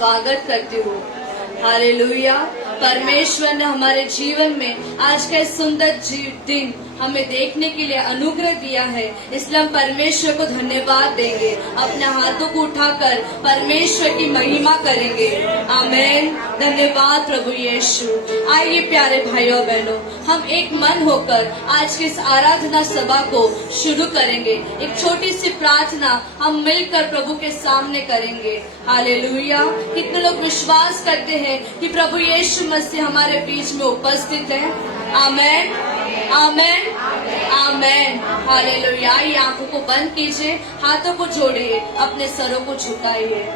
स्वागत करती हूँ। हालेलुया। परमेश्वर ने हमारे जीवन में आज का सुंदर दिन हमें देखने के लिए अनुग्रह दिया है, इसलिए हम परमेश्वर को धन्यवाद देंगे। अपने हाथों को उठाकर परमेश्वर की महिमा करेंगे। आमीन। धन्यवाद प्रभु यीशु। आइए प्यारे भाइयों बहनों, हम एक मन होकर आज के इस आराधना सभा को शुरू करेंगे। एक छोटी सी प्रार्थना हम मिलकर प्रभु के सामने करेंगे। हालेलुया। कितने लोग विश्वास करते हैं कि प्रभु यीशु मसीह हमारे बीच में उपस्थित है? आमीन, आमीन, आमीन। हालेलुया। आंखों को बंद कीजिए, हाथों को जोड़िए, अपने सरों को झुकाइए।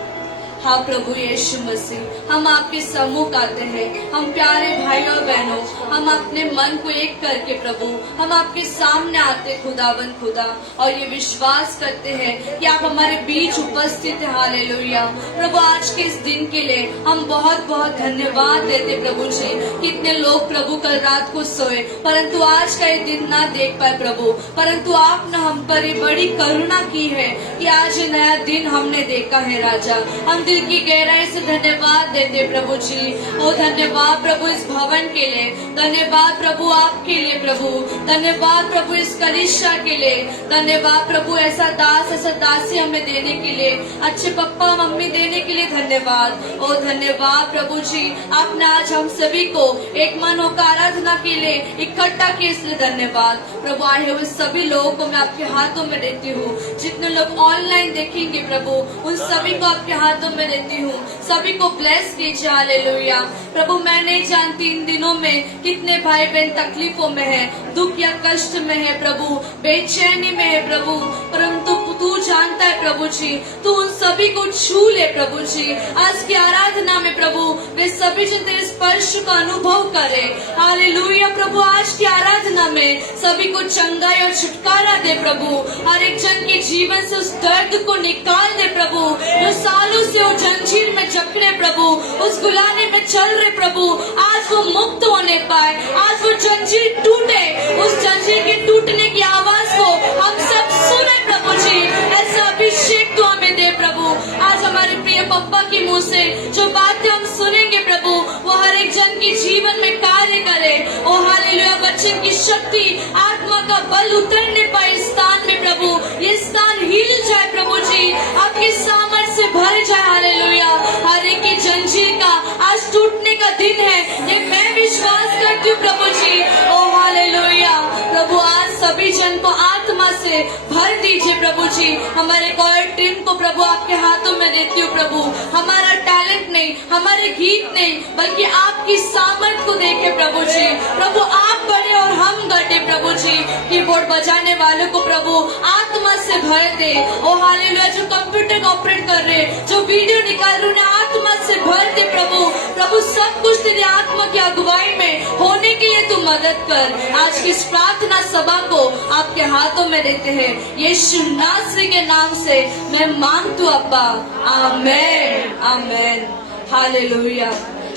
हाँ प्रभु यीशु मसीह, हम आपके सम्मुख आते हैं। हम प्यारे भाइयों बहनों, हम अपने मन को एक करके प्रभु हम आपके सामने आते खुदावन खुदा, और ये विश्वास करते हैं कि आप हमारे बीच उपस्थित हैं। हालेलुया। प्रभु आज के इस दिन के लिए हम बहुत बहुत धन्यवाद देते प्रभु जी। कितने लोग प्रभु कल रात को सोए परंतु आज का ये दिन ना देख पाए प्रभु, परंतु आपने हम पर ये बड़ी करुणा की है कि आज ये नया दिन हमने देखा है। राजा, हम दिल की गहराई से धन्यवाद देते प्रभु जी। ओ धन्यवाद प्रभु इस भवन के लिए, धन्यवाद प्रभु आपके लिए प्रभु, धन्यवाद प्रभु इस कलीसिया के लिए, धन्यवाद प्रभु ऐसा दास ऐसा दासी हमें देने के लिए, अच्छे पप्पा मम्मी देने के लिए धन्यवाद। ओ धन्यवाद प्रभु जी, आपने आज हम सभी को एक मन होकर आराधना के लिए इकट्ठा किए, इसलिए धन्यवाद प्रभु। आए हुए सभी लोगों को मैं आपके हाथों में देती हूँ। जितने लोग ऑनलाइन देखेंगे प्रभु उन सभी को आपके हाथों में देती हूँ। सभी को ब्लेस कीजिए। हालेलुया। प्रभु मैं नहीं जानती इन दिनों में कितने भाई बहन तकलीफों में है, दुख या कष्ट में है प्रभु, बेचैनी में है प्रभु, परंतु तू जानता है प्रभु जी। तू उन सभी को छू ले प्रभु जी। आज की आराधना में प्रभु वे सभी जन तेरे स्पर्श का अनुभव करे। हालेलुया। प्रभु आज की आराधना में सभी को चंगाई और छुटकारा दे प्रभु। हर एक जन के जीवन से उस दर्द को निकाल दे प्रभु, जो सालों से वो जंजीर में जकड़े प्रभु, उस गुलामी में चल रहे प्रभु, आज वो मुक्त होने पाए, आज वो जंजीर टूटे। उस जंजीर के टूटने की आवाज को हम सब सुने प्रभु जी। ऐसा अभिषेक तो हमें दे प्रभु। आज हमारे प्रिय पप्पा के मुंह से जो बातें हम सुनेंगे प्रभु, वो हर एक जन के जीवन में कार्य करे। ओ हालेलुया। वचन की शक्ति, आत्मा का बल उतरने पाए इस स्थान में प्रभु, ये स्थान हिल जाए प्रभु जी, आपके सामर्थ्य से भर जाए। हालेलुया। हर एक की जंजीर का आज टूटने का दिन है, ये मैं विश्वास करती हूँ प्रभु जी। ओ हालेलुया। प्रभु आज सभी जन को आत्मा से भर दीजिए प्रभु जी। हमारे कोयर टीम को प्रभु आपके हाथों में देती हूँ प्रभु। हमारा टैलेंट नहीं, हमारे गीत नहीं, बल्कि आपकी सामर्थ को देखे प्रभु जी। प्रभु आप बड़े और हम घटे प्रभु जी। कीबोर्ड बजाने वालों को प्रभु आत्मा से भर दे। ओ हालेलुया। जो कंप्यूटर को ऑपरेट कर रहे, जो वीडियो निकाल रहे, उन्हें आत्मा से भर दे प्रभु। प्रभु सब कुछ तेरी आत्मा की अगुवाई में होने के लिए तू मदद कर। आज की इस प्रार्थना सभा को आपके हाथों में देते हैं, यीशु नासरी के नाम से मैं मांगती हूँ अब्बा। आमीन, आमीन। हालेलुया।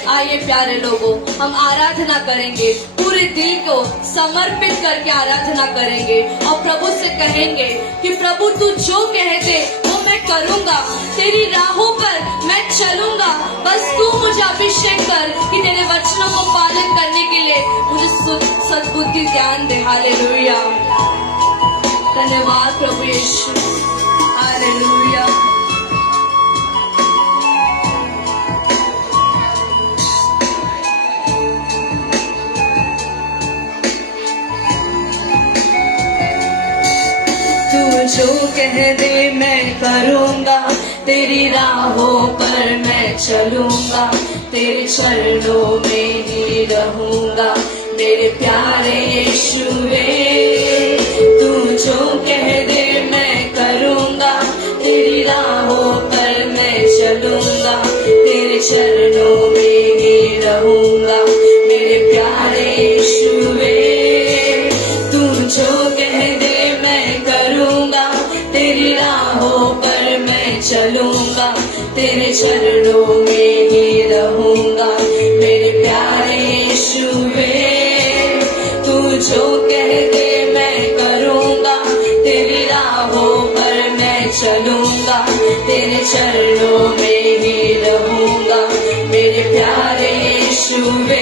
आइए प्यारे लोगों, हम आराधना करेंगे, पूरे दिल को समर्पित करके आराधना करेंगे और प्रभु से कहेंगे कि प्रभु तू जो कहे दे वो मैं करूँगा, तेरी राहों पर मैं चलूंगा। बस तू मुझे अभिषेक कर कि तेरे वचनों को पालन करने के लिए मुझे सद्बुद्धि ज्ञान दे। हालेलुया। धन्यवाद प्रभु यीशु। हालेलुया। जो कह दे मैं करूँगा, तेरी राहों पर मैं चलूँगा, तेरे चरणों में ही रहूँगा मेरे प्यारे यीशुवे। तू जो कह दे मैं करूँगा, तेरी राहों पर मैं चलूँगा, तेरे चरणों में ही रहूँगा मेरे प्यारे यीशुवे। तू जो कह दे मैं करूँगा, तेरी राहों पर मैं चलूँगा, तेरे चरणों में ही रहूँगा मेरे प्यारे यीशुवे। तू जो कह दे मैं करूँगा, तेरी राहों पर मैं चलूँगा, तेरे चरणों में ही रहूँगा। यीशुवे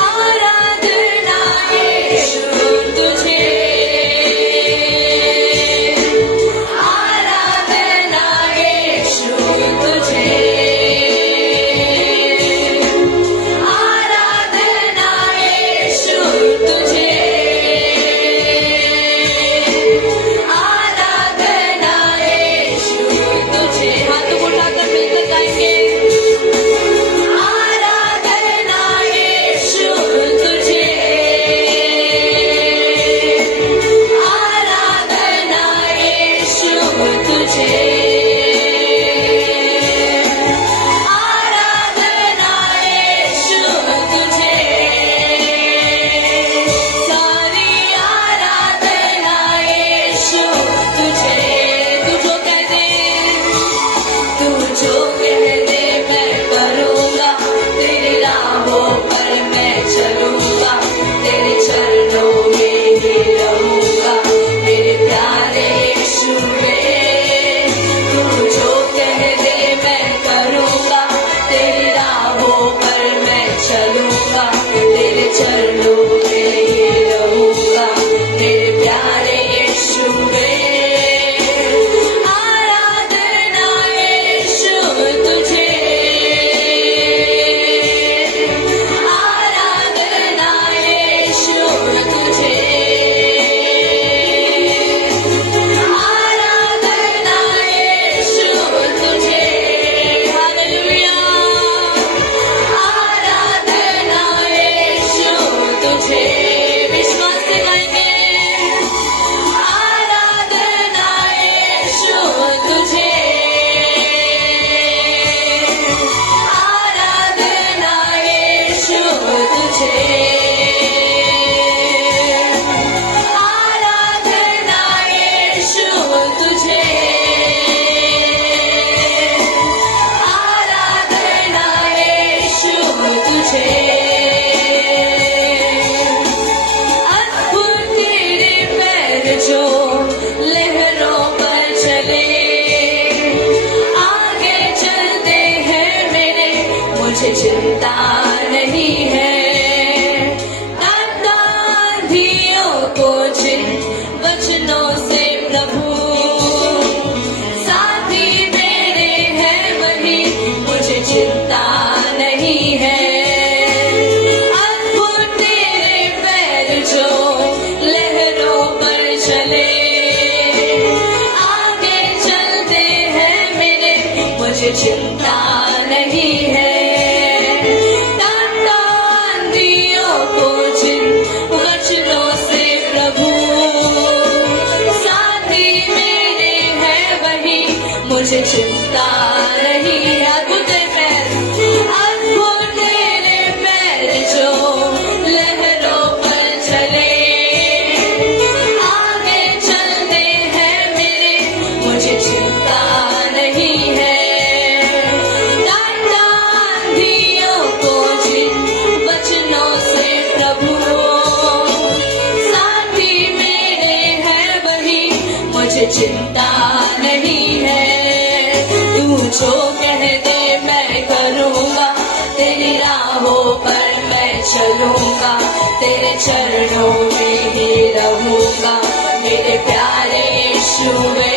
आराधना यीशु तुझे आराधना यीशु तुझे आराधना यीशु तुझे आराधना यीशु तुझे हाथ उठाकर मिलकर गाएंगे आराधना यीशु तुझे आराधना यीशु तुझे आराधना यीशु तुझे सारी आराधना यीशु तुझे तू जो कह दे तू जो कह दे मैं करूँगा तेरी राहों पर मैं चलूँगा तेरे चरणों में ही रहूँगा मेरे प्यारे यीशुवे तू जो कह दे मैं करूँगा तेरी राहों पर मैं चलूँगा तेरे चरणों में ही रहूँगा मेरे प्यारे यीशुवे आराधना यीशु तुझे आराधना यीशु तुझे आराधना यीशु तुझे हालेलुया आराधना यीशु तुझे विश्वास से गाएंगे आराधना यीशु तुझे आराधना यीशु तुझे आराधना यीशु तुझे आराधना यीशु तुझे अद्भुत तेरे पैर जो लहरों पर चले आगे चलते हैं मेरे मुझे चिंता नहीं है आंधियों को जिन वचनों से प्रभु साथी मेरे हैं वही मुझे चिंता नहीं है अद्भुत तेरे पैर जो लहरों पर चले आगे चलते हैं मेरे मुझे चिंता नहीं है आंधियों को जिन वचनों से प्रभु साथी मेरे हैं वही मुझे चिंता नहीं है अद्भुत तेरे पैर जो लहरों पर चले आगे चलते हैं मेरे मुझे चिंता नहीं है आंधियों को जिन वचनों से प्रभु साथी मेरे हैं वही मुझे चिंता नहीं है तू जो कह दे मैं करूँगा तेरी राहों पर मैं चलूँगा तेरे चरणों में ही रहूँगा मेरे प्यारे यीशुवे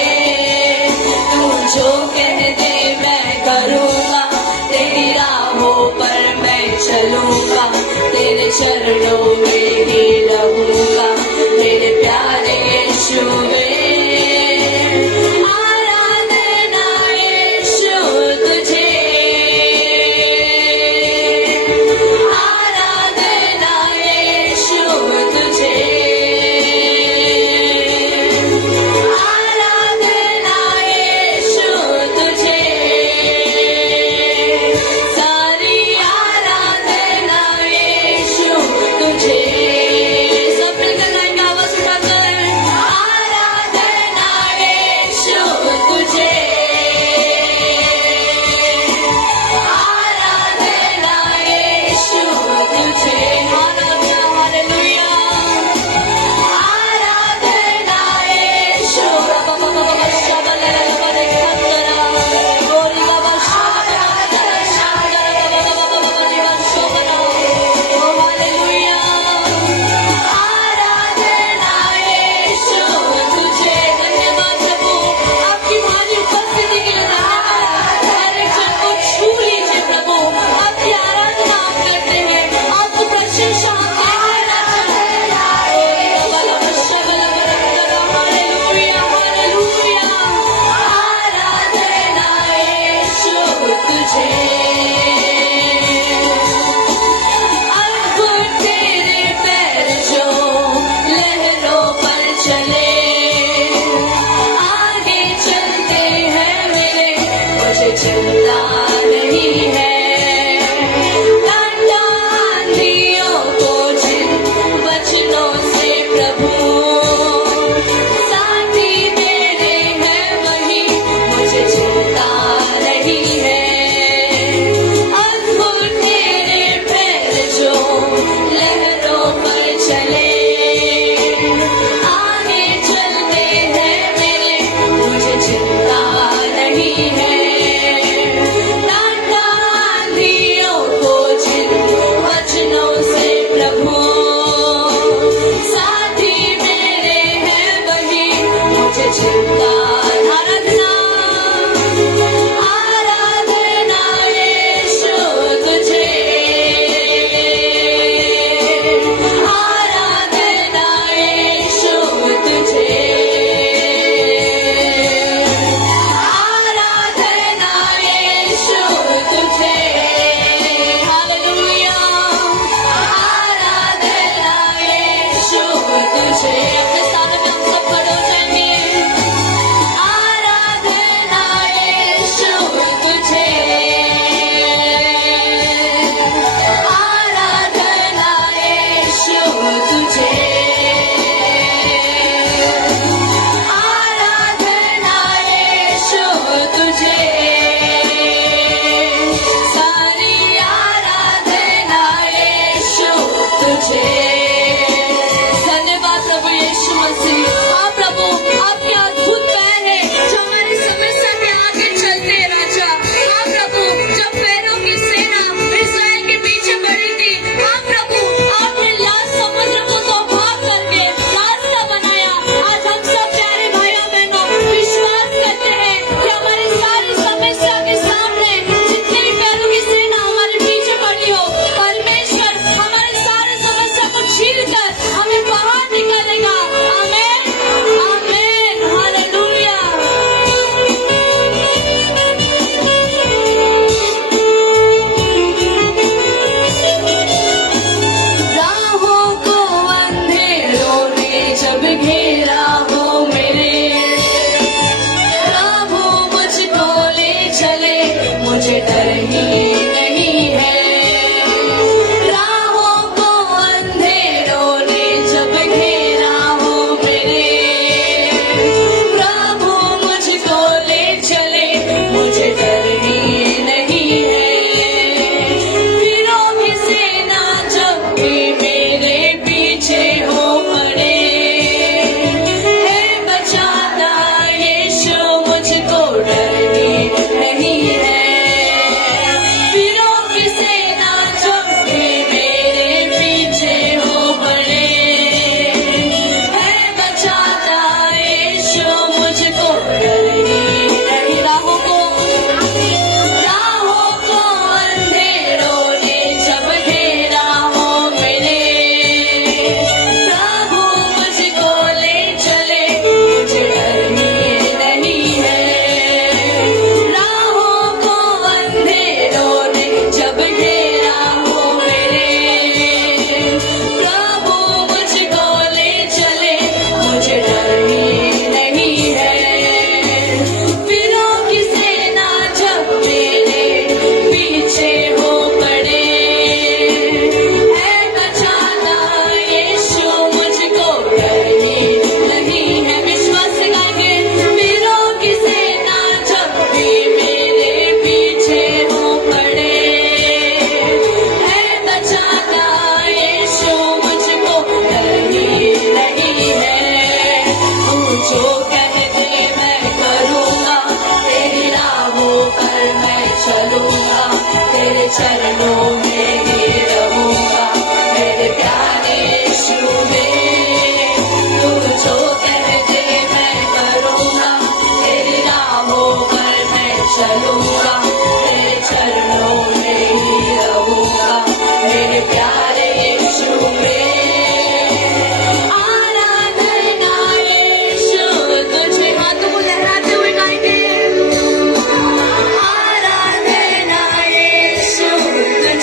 तू जो कह दे मैं करूँगा तेरी राहों पर मैं चलूँगा तेरे चरणों में ही रहूँगा मेरे प्यारे यीशुवे आराधना यीशु तुझे आराधना यीशु तुझे आराधना यीशु तुझे सारी आराधना यीशु तुझे चिंता नहीं है। डांटा आंधियों को जिन वचनों से प्रभु, साथी मेरे हैं वही, मुझे चिंता नहीं है। अद्भुत तेरे पैर जो लहरों पर चले, आगे चलते हैं मेरे, मुझे चिंता नहीं है। डांटा आंधियों को जिन वचनों से प्रभु, साथी मेरे हैं वही, मुझे चिंता। आराधना आराधना यीशु तुझे, आराधना यीशु तुझे, आराधना यीशु तुझे। हालेलुया, आराधना यीशु तुझे। अपने स्थानों में हम सब खड़े हो जाएंगे। आराधना यीशु तुझे, आराधना यीशु तुझे, आराधना यीशु तुझे, सारी आराधना यीशु तुझे। धन्यवाद प्रभु यीशु मसीह। हाँ प्रभु, आपके अद्भुत पैर है जो हमारी समस्या के आगे चलते हैं राजा। हाँ प्रभु, जब पैरों की सेना इस्राएल के पीछे बढ़ी थी, हाँ प्रभु, आपने लाल समुद्र को तो भाग करके रास्ता बनाया। आज हम सब प्यारे भाइयों बहनों विश्वास करते हैं कि हमारी सारी समस्या के सामने जितनी भी पैरों की सेना हमारे पीछे पड़ी हो, परमेश्वर हमारे सारे समस्या को छील कर हमें बाहर निकालेगा। आमेन, आमेन, हालेलुया। राहों को अंधेरों ने जब घेरा हो मेरे, प्रभु मुझको ले चले, मुझे डर ही नहीं है। राहों को अंधेरों ने जब घेरा हो मेरे, प्रभु मुझको ले चले, मुझे डर ही नहीं है। वीरों की सेना जब भी मेरे पीछे हो पड़े, है बचाता यीशु, मुझको डर ही नहीं है। वीरों की सेना जब भी मेरे पीछे हो पड़े, है बचाता यीशु, मुझको डर ही नहीं। राहों को अंधेरों ने जब घेरा हो मेरे, प्रभु मुझको ले चले, मुझे डर ही नहीं है। राहों को अंधेरों ने जब घेरा हो मेरे, प्रभु मुझको ले चले, मुझे डर ही नहीं है। वीरों की सेना जब मेरे पीछे हो पड़े, है बचाता यीशु, मुझको डर ही नहीं है। विश्वास से गाएंगे। वीरों की सेना जब भी मेरे पीछे हो पड़े, है बचाता यीशु, मुझको डर ही नहीं है। तू जो कह दे मैं करूँगा, तेरी राहों पर मैं चलूँगा, तेरे चरणों में ही रहूँगा, मेरे प्यारे यीशु मेरे। तू जो कह दे मैं करूँगा, तेरी राहों पर मैं चलूँगा, तेरे चरणों में ही रहूँगा, मेरे प्यारे यीशु मेरे। आराधना यीशु तुझे। हाथों को लहराते हुए गाएंगे। आराधना यीशु तुझे।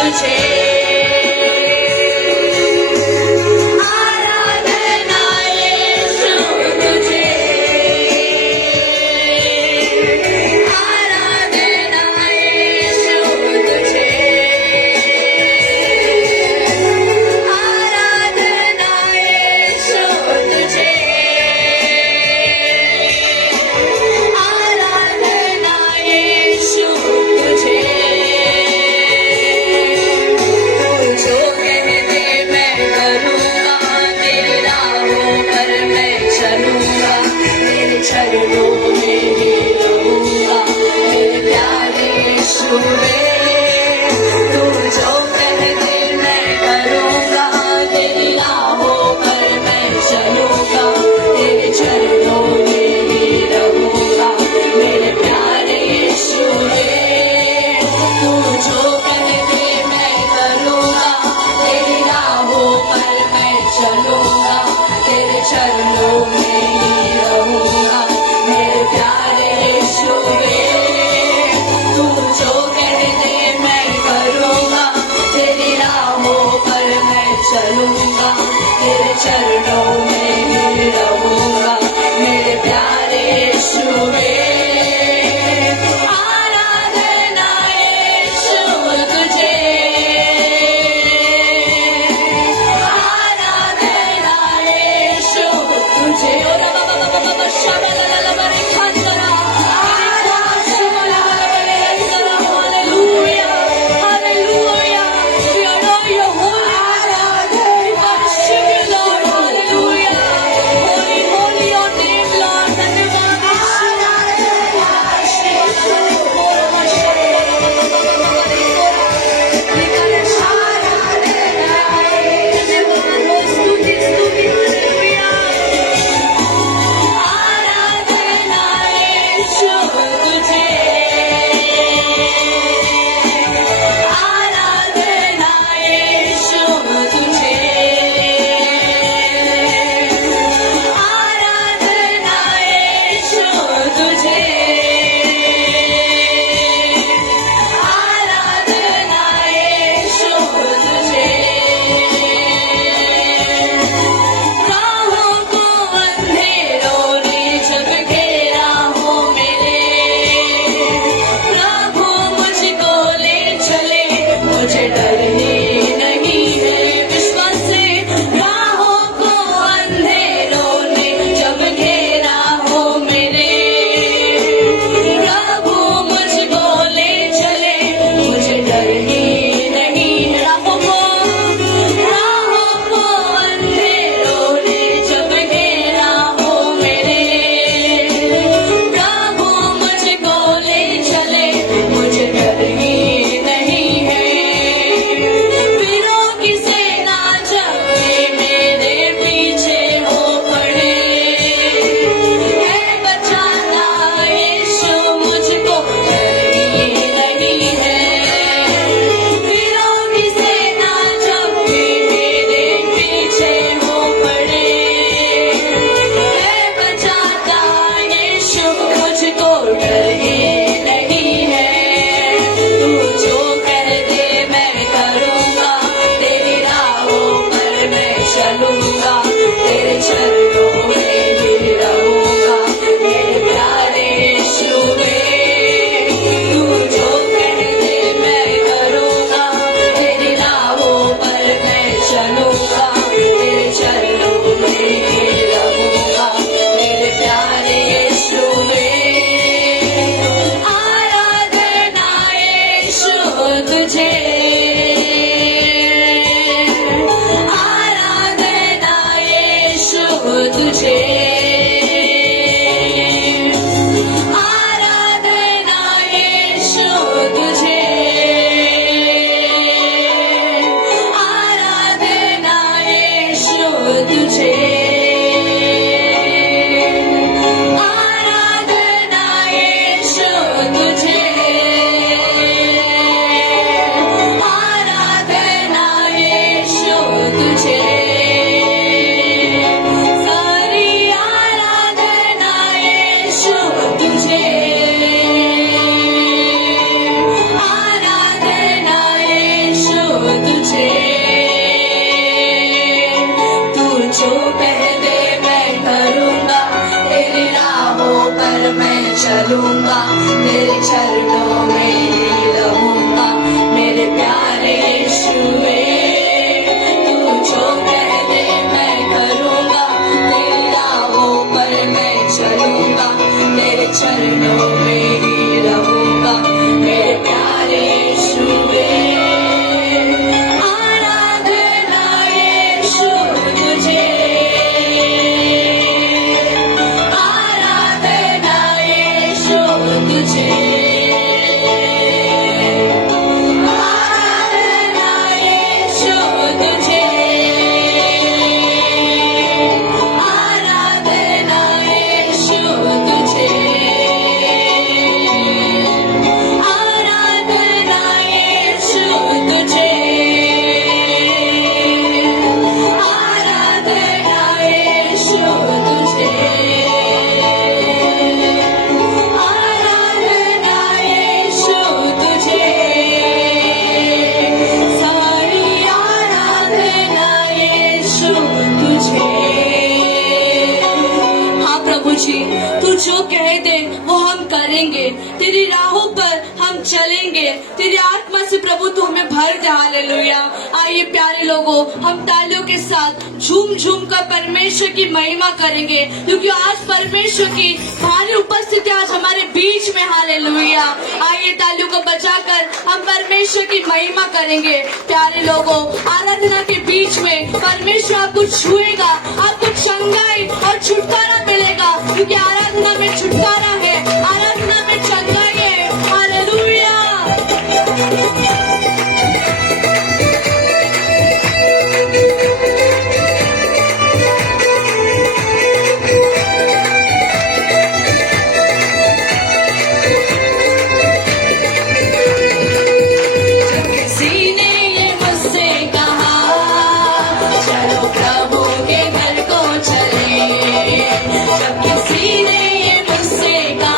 तुझे, आराधना यीशु तुझे, आराधना यीशु तुझे, आराधना यीशु तुझे, आराधना यीशु तुझे। जो कह दे मैं करूँगा, तेरी राहों पर मैं चलूँगा, तेरे चरणों में ही रहूँगा, मेरे प्यारे यीशु वे। तू जो कह दे मैं करूँगा, तेरी राहों पर मैं चलूँगा, तेरे चरणों में ही रहूँगा, मेरे प्यारे यीशु वे। तू जो कह दे मैं करूँगा, तेरी राहों पर मैं चलूँगा, तेरे चरणों में ही रहूँगा, मेरे प्यारे यीशु वे। तू जो कह दे मैं करूँगा, तेरी राहों पर मैं चलूँगा, तेरे चरणों में ही रहूँगा, मेरे प्यारे यीशु वे। आराधना यीशु तुझे, आराधना यीशु तुझे। ओ रबा बा बा बा बा शबला ला ला बरे Khandra, hallelujah, hallelujah. We adore your holy name. We worship you, Lord. Hallelujah. Holy, holy your name, Lord. धन्यवाद स्तुति स्तुति हालेलुया। आराधना यीशु तुझे, आराधना यीशु तुझे, आराधना यीशु तुझे, आराधना यीशु तुझे। राहों को अंधेरों ने जब घेरा हो मेरे, प्रभु मुझको ले चले, मुझे डर ही नहीं है विश्वास से। राहों को अंधेरों ने जब घेरा हो मेरे, प्रभु मुझको ले चले, मुझे डर ही नहीं है। राहों को अंधेरों ने जब घेरा हो मेरे, प्रभु मुझको ले चले, मुझे डर ही नहीं है। जो कह दे मैं करूँगा, तेरी राहों पर मैं चलूँगा, तेरे चरणों में ही रहूँगा, मेरे प्यारे यीशुए। तू जो कह दे मैं करूँगा, तेरी राहों पर मैं चलूँगा, तेरे चरणों में ही रहूँगा, मेरे प्यारे यीशुए। आराधना यीशु तुझे, आराधना यीशु तुझे, आराधना यीशु तुझे, आराधना यीशु तुझे, आराधना यीशु तुझे, आराधना यीशु तुझे, आराधना यीशु तुझे, सारी आराधना यीशु तुझे। हाँ प्रभु जी, तू जो कह दे वो हम करेंगे, तेरी राहों पर हम चलेंगे, तेरी आत्मा से प्रभु तू हमें भर दे। हालेलुया। आइए प्यारे लोगों, हम तालियों के साथ झूम झूम कर परमेश्वर की महिमा करेंगे, क्योंकि आज परमेश्वर की भारी उपस्थिति आज हमारे बीच में। हालेलुया। आइए तालियों को बजाकर हम परमेश्वर की महिमा करेंगे। प्यारे लोगों, आराधना के बीच में परमेश्वर आपको छुएगा, आपको चंगाई और छुटकारा मिलेगा, क्योंकि आराधना में छुटकारा है, आराधना में चंगाई है। हालेलुया। जब किसी ने ये मुझसे कहा, चलो प्रभु के घर को चले, जब किसी ने ये मुझसे कहा,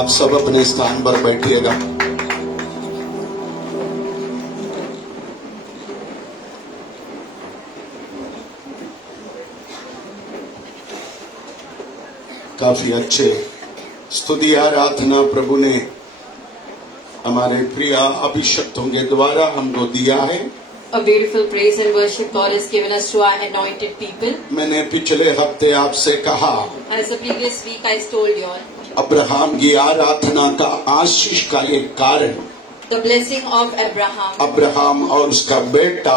आप सब अपने स्थान पर बैठिएगा। काफी अच्छे स्तुति आराधना प्रभु ने हमारे प्रिय अभिषक्तों के द्वारा हमको दिया है। A beautiful praise and worship God has given us to our anointed people. मैंने पिछले हफ्ते आपसे कहा, As the previous week I told you all, Abraham की आराधना का आशीष का एक कारण, the blessing of Abraham. Abraham और उसका बेटा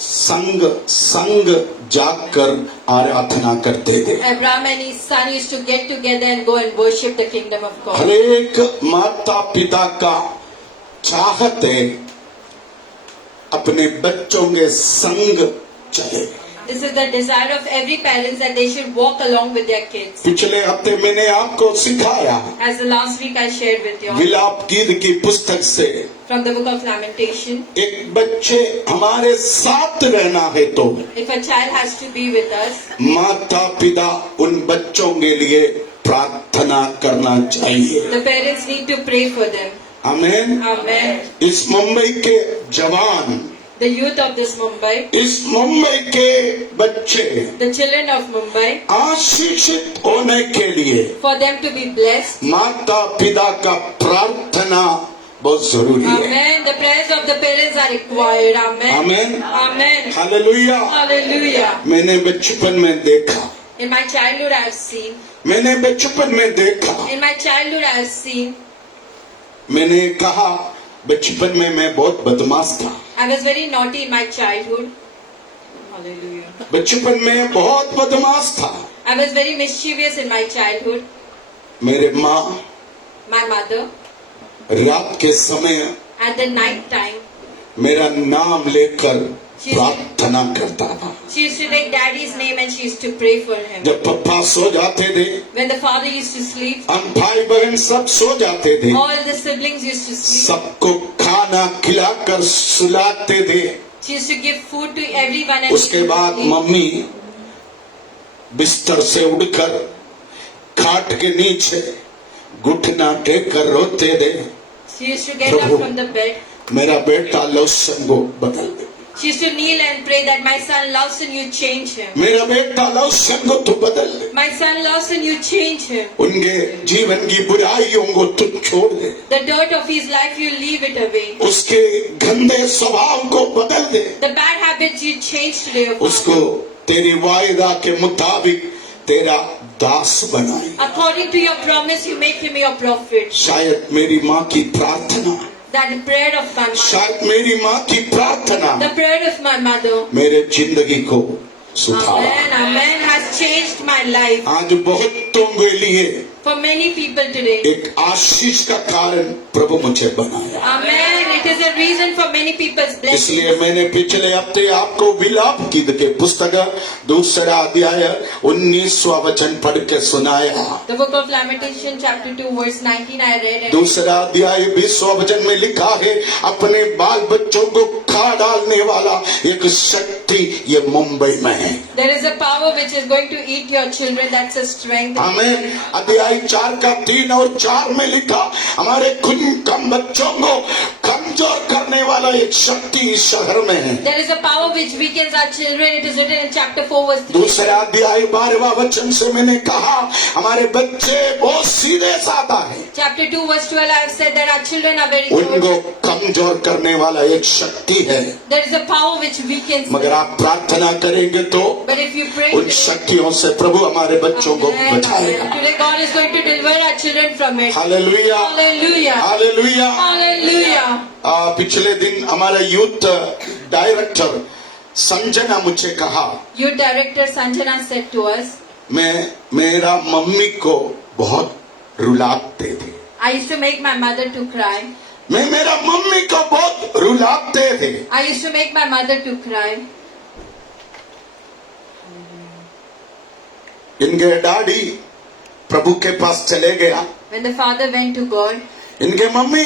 संग जाकर आराधना करते थे। Abraham and his son used to get together and go and worship the kingdom of God. हर एक माता पिता का चाहत है अपने बच्चों के संग चले। This is the desire of every parent that they should walk along with their kids. पिछले हफ्ते मैंने आपको सिखाया, As the last week I shared with you all, विलाप गीत की पुस्तक से, from the book of Lamentation, एक बच्चे हमारे साथ रहना है तो if a child has to be with us, माता पिता उन बच्चों के लिए प्रार्थना करना चाहिए। the parents need to pray for them. आमीन। Amen. इस मुंबई के जवान, The youth of this Mumbai, इस मुंबई के बच्चे the children of Mumbai, आशीषित होने के लिए for them to be blessed. माता पिता का प्रार्थना बहुत जरूरी है। Amen. The prayers of the parents are required. Amen. Amen. Amen. Hallelujah. Hallelujah. मैंने बचपन में देखा, In my childhood I have seen. मैंने बचपन में देखा, In my childhood I have seen. मैंने कहा बचपन में मैं बहुत बदमाश था। I was very naughty in my childhood. Hallelujah. बचपन में बहुत बदमाश था। I was very mischievous in my childhood. मेरे माँ My mother, रात के समय at the night time, मेरा नाम लेकर प्रार्थना करता था। she used to take daddy's name and she used to pray for him. जब पापा सो जाते थे, When the father used to sleep, हम भाई बहन सब सो जाते थे, all the siblings used to sleep. सबको खाना खिलाकर सुलाते थे। She used to give food to everyone and उसके बाद sleep. मम्मी बिस्तर से उठकर खाट के नीचे घुटना टेक कर रोते थे, She used to get up from the bed. मेरा बेटा लौसन को बदल दे, She used to kneel and pray that my son Lawson, you change him. मेरा बेटा लौसन को तू बदल दे, My son Lawson, you change him. उनके जीवन की बुराइयों को तू छोड़ दे, The dirt of his life, you leave it away. उसके गंदे स्वभाव को बदल दे, The bad habits you change today, O उसको Father. तेरी वायदा के मुताबिक तेरा दास बनाए। According to your promise, you make him your prophet. शायद मेरी माँ की प्रार्थना, That prayer of my mother, शायद मेरी माँ की प्रार्थना the prayer of my mother, मेरे जिंदगी को सुधारा। Amen, Amen, has changed my life. आज बहुतों के लिए For many people today, एक आशीष का कारण प्रभु मुझे बनाया। Amen, it is a reason for many people's blessing. इसलिए मैंने पिछले हफ्ते आपको विलाप गीत के पुस्तक दूसरा अध्याय 19वां वचन पढ़ के सुनाया। The book of Lamentation chapter 2 verse 19 I read it. दूसरा अध्याय 20वां वचन में लिखा है, अपने बाल बच्चों को खा डालने वाला एक शक्ति ये मुंबई में है। There is a power which is going to eat your children. That's a strength. हमें अध्याय 4 का 3 और 4 में लिखा, हमारे कम बच्चों को कमजोर करने वाला एक शक्ति इस शहर में है। There is a power which weakens our children. It is written in chapter 4 verse 3. दूसरा अध्याय 12वां वचन से मैंने कहा, हमारे बच्चे बहुत सीधे साधा है, Chapter 2 verse 12 I have said that our children are very उनको good. कमजोर करने वाला एक शक्ति है। There is a power which weakens मगर them. आप प्रार्थना करेंगे तो But if you pray उन today, शक्तियों से प्रभु हमारे बच्चों को Amen, बचाएगा। Amen. Today God is going to deliver our children from it. Hallelujah, Hallelujah. Hallelujah. Hallelujah. पिछले दिन हमारा यूथ डायरेक्टर संजना मुझे कहा, Youth director Sanjana said to us, मेरा मम्मी को बहुत रुलाते थे, I used to make my mother to cry. मैं मेरा मम्मी को बहुत रुलाते थे। I used to make my mother to cry. इनके डैडी प्रभु के पास चले गया, When the father went to God, इनके मम्मी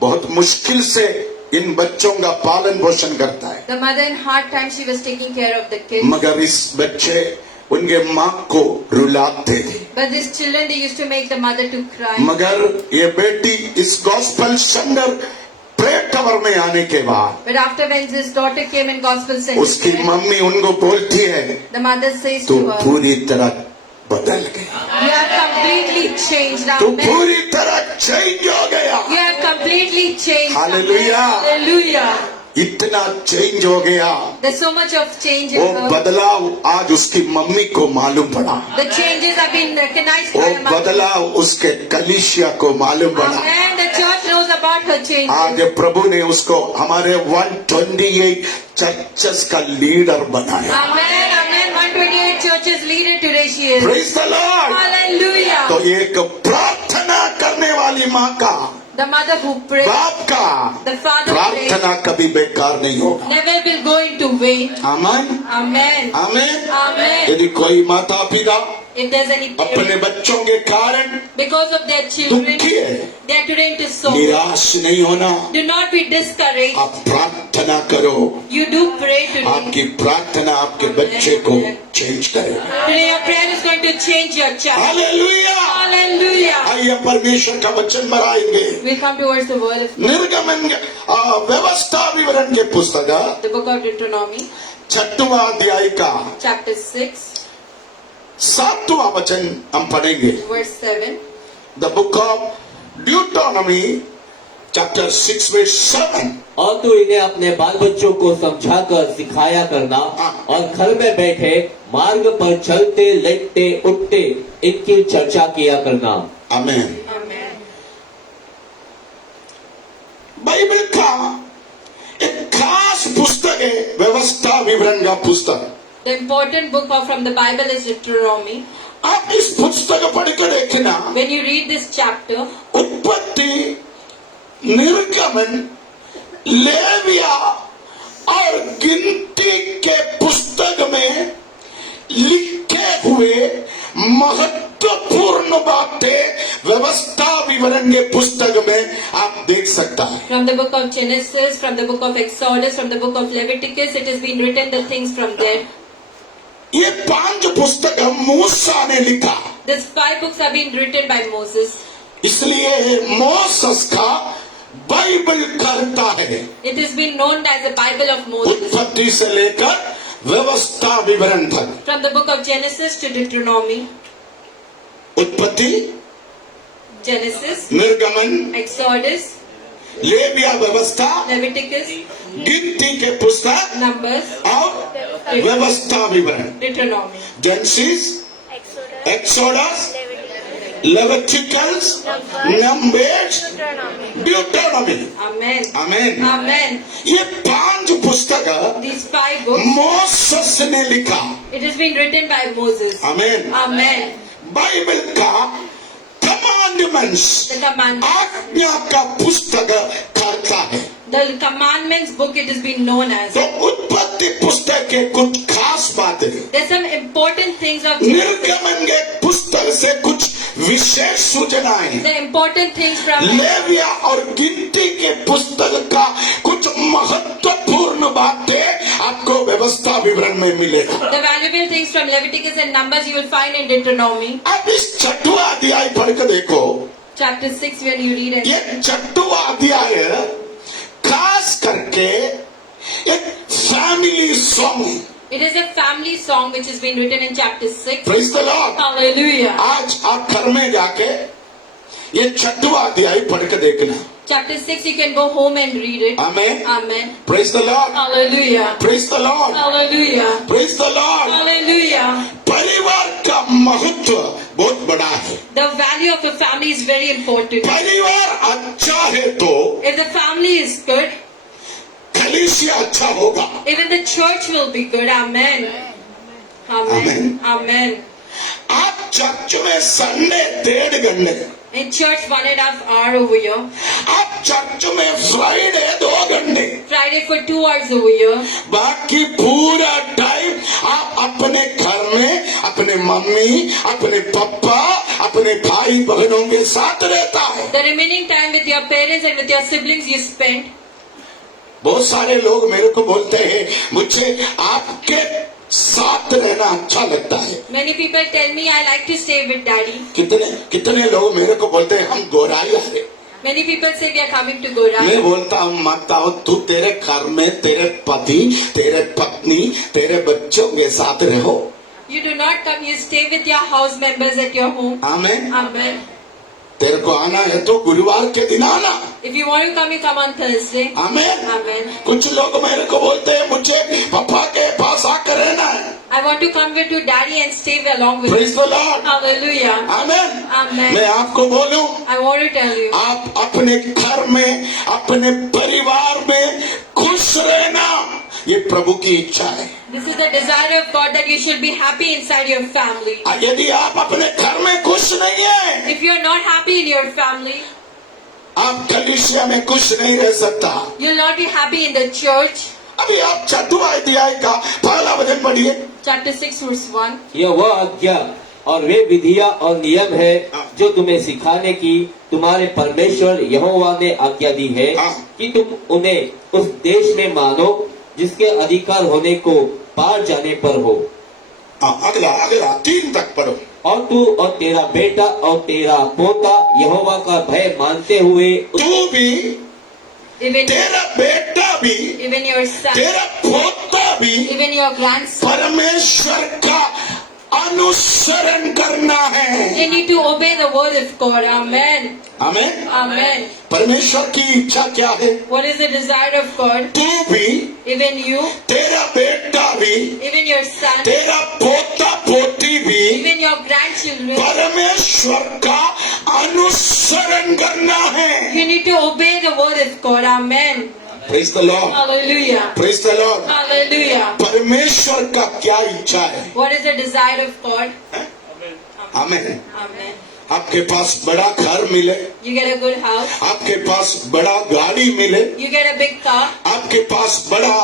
बहुत मुश्किल से इन बच्चों का पालन पोषण करता है, the mother in hard times she was taking care of the kids. मगर इस बच्चे उनके माँ को रुलाते थे। But these children, they used to make the mother to cry. मगर ये बेटी इस गॉस्पेल सेंटर प्रे टावर में आने के बाद But after when this daughter came in gospel center, उसकी मम्मी उनको बोलती है, the mother says तू to her, पूरी तरह बदल गया, you are completely changed now. तू पूरी तरह चेंज हो गया। You are completely changed. Hallelujah. Hallelujah. इतना चेंज हो गया, There's so much of change in वो her. बदलाव आज उसकी मम्मी को मालूम पड़ा, The changes have been recognized वो by her mother. बदलाव उसके कलीसिया को मालूम पड़ा। Amen. The church knows about her changes. आज प्रभु ने उसको हमारे 128 चर्चेस का लीडर बनाया। Amen. Amen. 128 churches leader today she is. Praise the Lord. Hallelujah. तो एक प्रार्थना करने वाली माँ का, The mother who prays, बाप का the father prays, प्रार्थना कभी बेकार नहीं होगा। never will go into vain. आमीन, Amen. आमीन। Amen. यदि कोई माता पिता If there's any अपने parent, बच्चों के कारण because of their children, दुखी है, they are today into sorrow. निराश नहीं होना। Do not be discouraged. आप प्रार्थना करो, You do pray today. आपकी प्रार्थना आपके बच्चे को चेंज करेगा। Today your prayer is going to change your child. Hallelujah. Hallelujah. आइए परमेश्वर का वचन बढ़ाएंगे। We'll come towards the word of निर्गमन व्यवस्था विवरण के पुस्तक the book of Deuteronomy, 6वां अध्याय का chapter 6, 7वां वचन हम पढ़ेंगे। verse 7. The book of Deuteronomy chapter 6 verse 7। और तू इन्हें अपने बाल बच्चों को समझाकर सिखाया करना, और घर में बैठे मार्ग पर चलते लेटते उठते इनकी चर्चा किया करना। आमीन। Amen. बाइबल का एक खास पुस्तक है, व्यवस्था विवरण का पुस्तक। The important book from the Bible is Deuteronomy. आप इस पुस्तक पढ़कर देखना, When you read this chapter, उत्पत्ति, निर्गमन, लेविया और गिनती के पुस्तक में लिखे हुए महत्वपूर्ण बातें व्यवस्था विवरण के पुस्तक में आप देख सकता है। from the book of Genesis, from the book of Exodus, from the book of Leviticus, it has been written the things from there. ये 5 पुस्तक मूसा ने लिखा, These 5 books have been written by Moses. इसलिए मोसेस का Bible कहता है। It has been known as the Bible of Moses. उत्पत्ति से लेकर व्यवस्था विवरण तक, From the book of Genesis to Deuteronomy, उत्पत्ति, Genesis, निर्गमन, Exodus, लेविया व्यवस्था, Leviticus, गिनती के पुस्तक Numbers, और व्यवस्था विवरण, Deuteronomy. Genesis, Exodus, Leviticus, Numbers, Deuteronomy. Amen. Amen. Amen. ये 5 पुस्तक These 5 books, मोसेस ने लिखा। it has been written by Moses. आमीन। Amen. बाइबल का कमांडमेंट्स, The commandments, आज्ञा का पुस्तक कहता है। the commandments book, it has been known as. तो उत्पत्ति पुस्तक के कुछ खास बातें, There's some important things of निर्गमन के पुस्तक से कुछ विशेष सूचनाएं, the important things from labia और गिनती के पुस्तक का कुछ महत्वपूर्ण बातें आपको व्यवस्था विवरण में मिलेगा। the valuable things from Leviticus and Numbers you will find in Deuteronomy. अब इस 6वां अध्याय पढ़कर देखो। Chapter 6 when you read it. ये 6वां अध्याय खास करके एक family song. It is a family song which has been written in chapter 6. Praise the Lord. Hallelujah. आज आप घर में जाके ये 6वां अध्याय पढ़कर देखना। Chapter 6 you can go home and read it. आमीन। Amen. Praise the Lord. Hallelujah. Praise the Lord. Hallelujah. Praise the Lord. Hallelujah. परिवार का महत्व बहुत बड़ा है। The value of a family is very important. परिवार अच्छा है तो If the family is good, कलीसिया अच्छा होगा। even the church will be good. Amen. Amen. Amen. आप चर्च में संडे 1.5 घंटे, In church 1.5 hours over here. आप चर्च में फ्राइडे 2 घंटे, Friday for 2 hours over here. बाकी पूरा टाइम आप अपने घर में अपने मम्मी, अपने पापा, अपने भाई बहनों के साथ रहता है। The remaining time with your parents and with your siblings you spend. बहुत सारे लोग मेरे को बोलते हैं, मुझे आपके साथ रहना रहना अच्छा लगता है। Many people tell me I like to stay with daddy. कितने लोग मेरे को बोलते हैं हम गोराई आ रहे। Many people say we are coming to Gorai. मैं बोलता हूँ माता हो तू तेरे घर में तेरे पति, तेरे पत्नी, तेरे बच्चों के साथ रहो। You do not come, you stay with your house members at your home. Amen. Amen. तेरे को आना है तो गुरुवार के दिन आना। If you want to come, you come on Thursday. Amen. Amen. कुछ लोग मेरे को बोलते हैं मुझे पापा के पास आकर रहना है। I want to come with you, daddy, and stay along with Praise you. the Lord। Hallelujah. Amen. Amen. मैं आपको बोलूं, I want to tell you, आप अपने घर में, अपने परिवार में खुश रहना, ये प्रभु की इच्छा है। this is the desire of God that you should be happy inside your family. यदि आप अपने घर में खुश नहीं है, If you are not happy in your family, आप कलीसिया में खुश नहीं रह सकता। you will not be happy in the church. अभी आप 6वां अध्याय का पहला वचन पढ़िए। Chapter 6 verse 1. यह वह आज्ञा और वे विधियां और नियम है जो तुम्हें सिखाने की तुम्हारे परमेश्वर यहोवा ने आज्ञा दी है कि तुम उन्हें उस देश में मानो जिसके अधिकार होने को पार जाने पर हो। अगला 3 तक पढ़ो। और तू और तेरा बेटा और तेरा पोता यहोवा का भय मानते हुए तू भी, Even, तेरा बेटा भी, even your son, तेरा पोता भी even your grandson, परमेश्वर का अनुसरण करना है। they need to obey the word of God. Amen. Amen. Amen. परमेश्वर की इच्छा क्या है? What is the desire of God? तू भी, Even you, तेरा बेटा भी, even your son, तेरा पोता पोती भी even your grandchildren, परमेश्वर का अनुसरण करना है। you need to obey the word of God. Amen. Praise the Lord। Hallelujah. Praise the Lord। Hallelujah. परमेश्वर का क्या इच्छा है? What is the desire of God? Amen. Amen. आपके पास बड़ा घर मिले, You get a good house. आपके पास बड़ा गाड़ी मिले, You get a big car. आपके पास बड़ा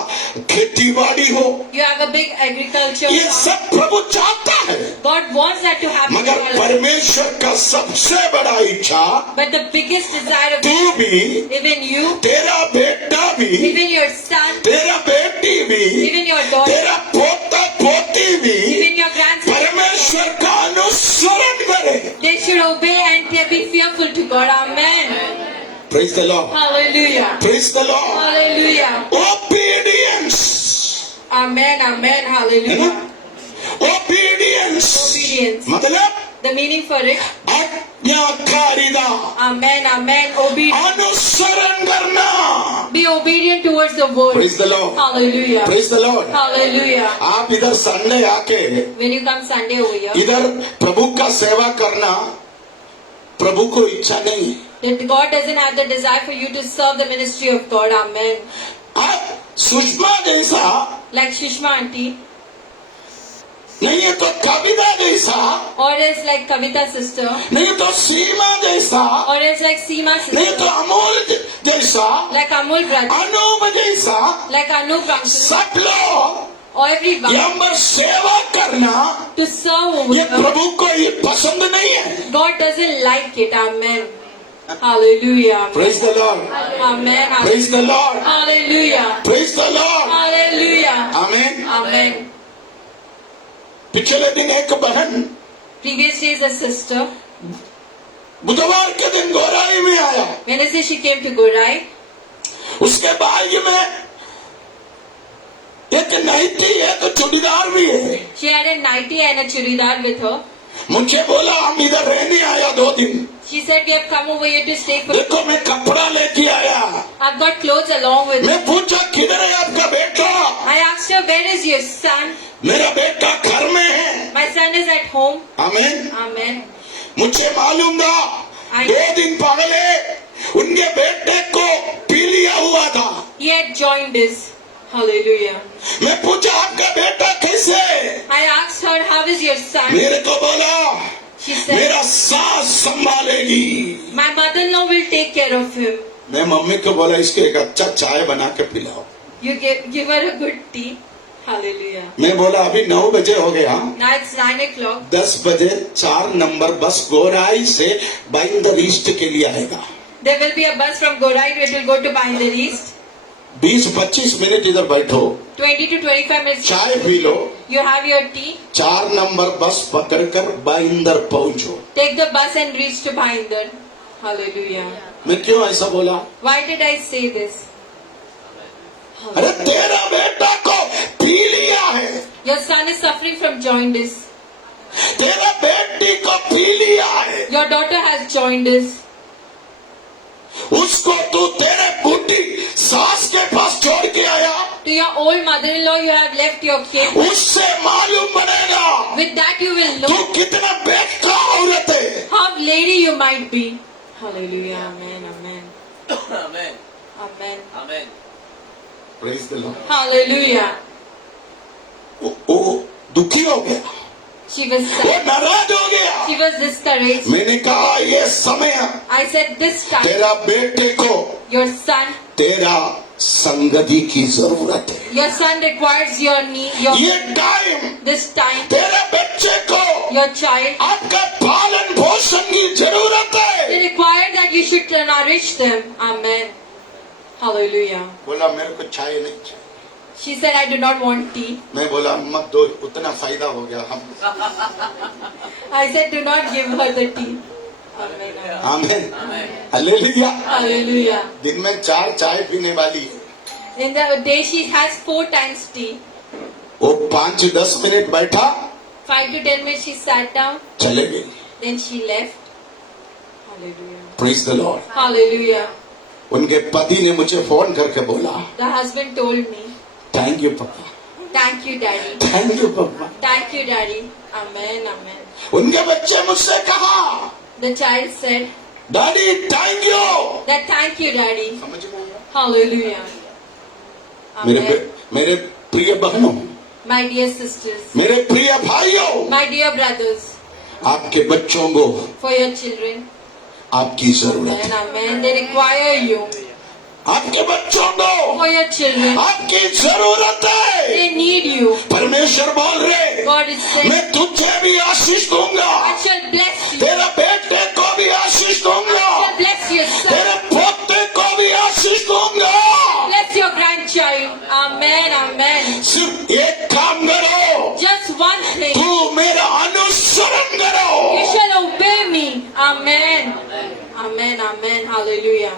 खेती बाड़ी हो, You have a big agriculture. ये सब प्रभु चाहता है। God wants that to happen in मगर your life. परमेश्वर का सबसे बड़ा इच्छा But the biggest desire of तू भी, even you, तेरा बेटा भी, even your son, तेरा बेटी भी, even your daughter, तेरा पोता पोती भी even your grandson, परमेश्वर का अनुसरण करे। they should obey and they be fearful to God. Amen. Praise the Lord। Hallelujah. Praise the Lord। Hallelujah. Obedience। Amen. Amen. Hallelujah. Obedience। Obedience. मतलब The meaning for it. आज्ञाकारिता, Amen. Amen. Obedience. अनुसरण करना। Be obedient towards the word. Praise the Lord। Hallelujah. Praise the Lord। Hallelujah. आप इधर Sunday आके When you come Sunday over here, इधर प्रभु का सेवा करना प्रभु को इच्छा नहीं है। that God doesn't have the desire for you to serve the ministry of God. Amen. आप सुषमा जैसा, Like Shishma auntie, नहीं है तो कविता जैसा, or else like Kavita sister, नहीं तो सीमा जैसा, or else like Seema नहीं तो sister, अमोल जैसा, like Amul brother, अनूप जैसा, like Anup uncle, सब लोग or everyone यहाँ पर सेवा करना to serve over ये here. प्रभु को ये पसंद नहीं है। God doesn't like it. Amen. Hallelujah. Praise the Lord। Amen. Praise the Lord। Hallelujah. Praise the Lord। Hallelujah. आमीन। Amen. पिछले दिन एक बहन Previous days a sister, बुधवार के दिन गोराई में आया, Wednesday she came to Gorai. उसके बाग में एक नाइटी एक चूड़ीदार भी है। She had a nightie and a churidar with her. मुझे बोला हम इधर रहने आया 2 दिन, She said we have come over here to stay for. देखो मैं कपड़ा लेके आया। I've got clothes along with me. मैं पूछा किधर है आपका बेटा? I asked her, where is your son? मेरा बेटा घर में है। My son is at home. आमीन। Amen. मुझे मालूम था 2 दिन पहले उनके बेटे को पीलिया हुआ था। He had joined us. Hallelujah. मैं पूछा आपका बेटा कैसे? I asked her, how is your son? मेरे को बोला She said, मेरा सास संभालेगी। my mother-in-law will take care of him. मैं मम्मी को बोला इसको एक अच्छा चाय बना के पिलाओ। You give her a good tea. Hallelujah. मैं बोला अभी 9 बजे हो गया, Now it's 9 o'clock. 10 बजे 4 नंबर बस गोराई से बाइंदर ईस्ट के लिए आएगा। There will be a bus from Gorai which will go to Binder East. 20-25 minute इधर बैठो, 20 to 25 minutes. चाय P low, You have your tea. 4 number बस पकड़कर भाईंदर पहुंचो। Take the bus and reach to Bhainder. Hallelujah. मैं क्यों ऐसा बोला? Why did I say this? अरे तेरा बेटा को पी लिया है, Your son is suffering from jaundice. तेरा बेटी को पी लिया है, Your daughter has jaundice. उसको तू तेरे बूढ़ी सास के पास छोड़ के आया, To your old mother-in-law you have left your kid. उससे मालूम पड़ेगा With that you will तू know कितना बेकार औरत है। how lady you might be. Hallelujah. Amen. Amen. Amen. Amen. Amen. Praise the Lord। Hallelujah. वो दुखी हो गया, She was वो sad. नाराज हो गया। She was discouraged. मैंने कहा ये समय I said this time तेरा बेटे को your son तेरा संगति की जरूरत है। Your son requires your need, ये टाइम this time, तेरे बच्चे को your child. आपका पालन पोषण की जरूरत They है। require that you should nourish them. Amen. Hallelujah. बोला मेरे को चाय नहीं चाहिए। She said, I do not want tea. मैं बोला मत दो, उतना फायदा हो गया हम। I said, do not give her the tea. Amen. आमीन, हालेलुया। Hallelujah. दिन में 4 चाय पीने वाली है, In the day she has 4 times tea. वो 5-10 मिनट बैठा, 5 to 10 minutes she sat down. चले गई। Then she left. Hallelujah. Praise the Lord. Hallelujah. उनके पति ने मुझे फोन करके बोला The husband told me, thank you पापा, thank you daddy. Thank you पापा। Thank you daddy. Amen. Amen. उनके बच्चे मुझसे कहा The child said daddy thank you. that thank you daddy. समझ गए? Hallelujah. मेरे Amen. मेरे प्रिय बहनों, My dear sisters, मेरे प्रिय भाइयों, my dear brothers, आपके बच्चों को for your children, आपकी जरूरत and है। amen, they require you. आपके बच्चों को For your children, आपकी जरूरत है। they need you. परमेश्वर बोल रहे, God is saying, मैं तुझे भी आशीष दूंगा, I shall bless you. तेरा बेटे को भी आशीष दूंगा, I shall bless your son. तेरे पोते को भी आशीष दूंगा। Bless your grandchild. Amen. Amen. सिर्फ एक काम करो, Just one thing. तू मेरा अनुसरण You करो। shall obey me. Amen. Amen. Amen. Hallelujah.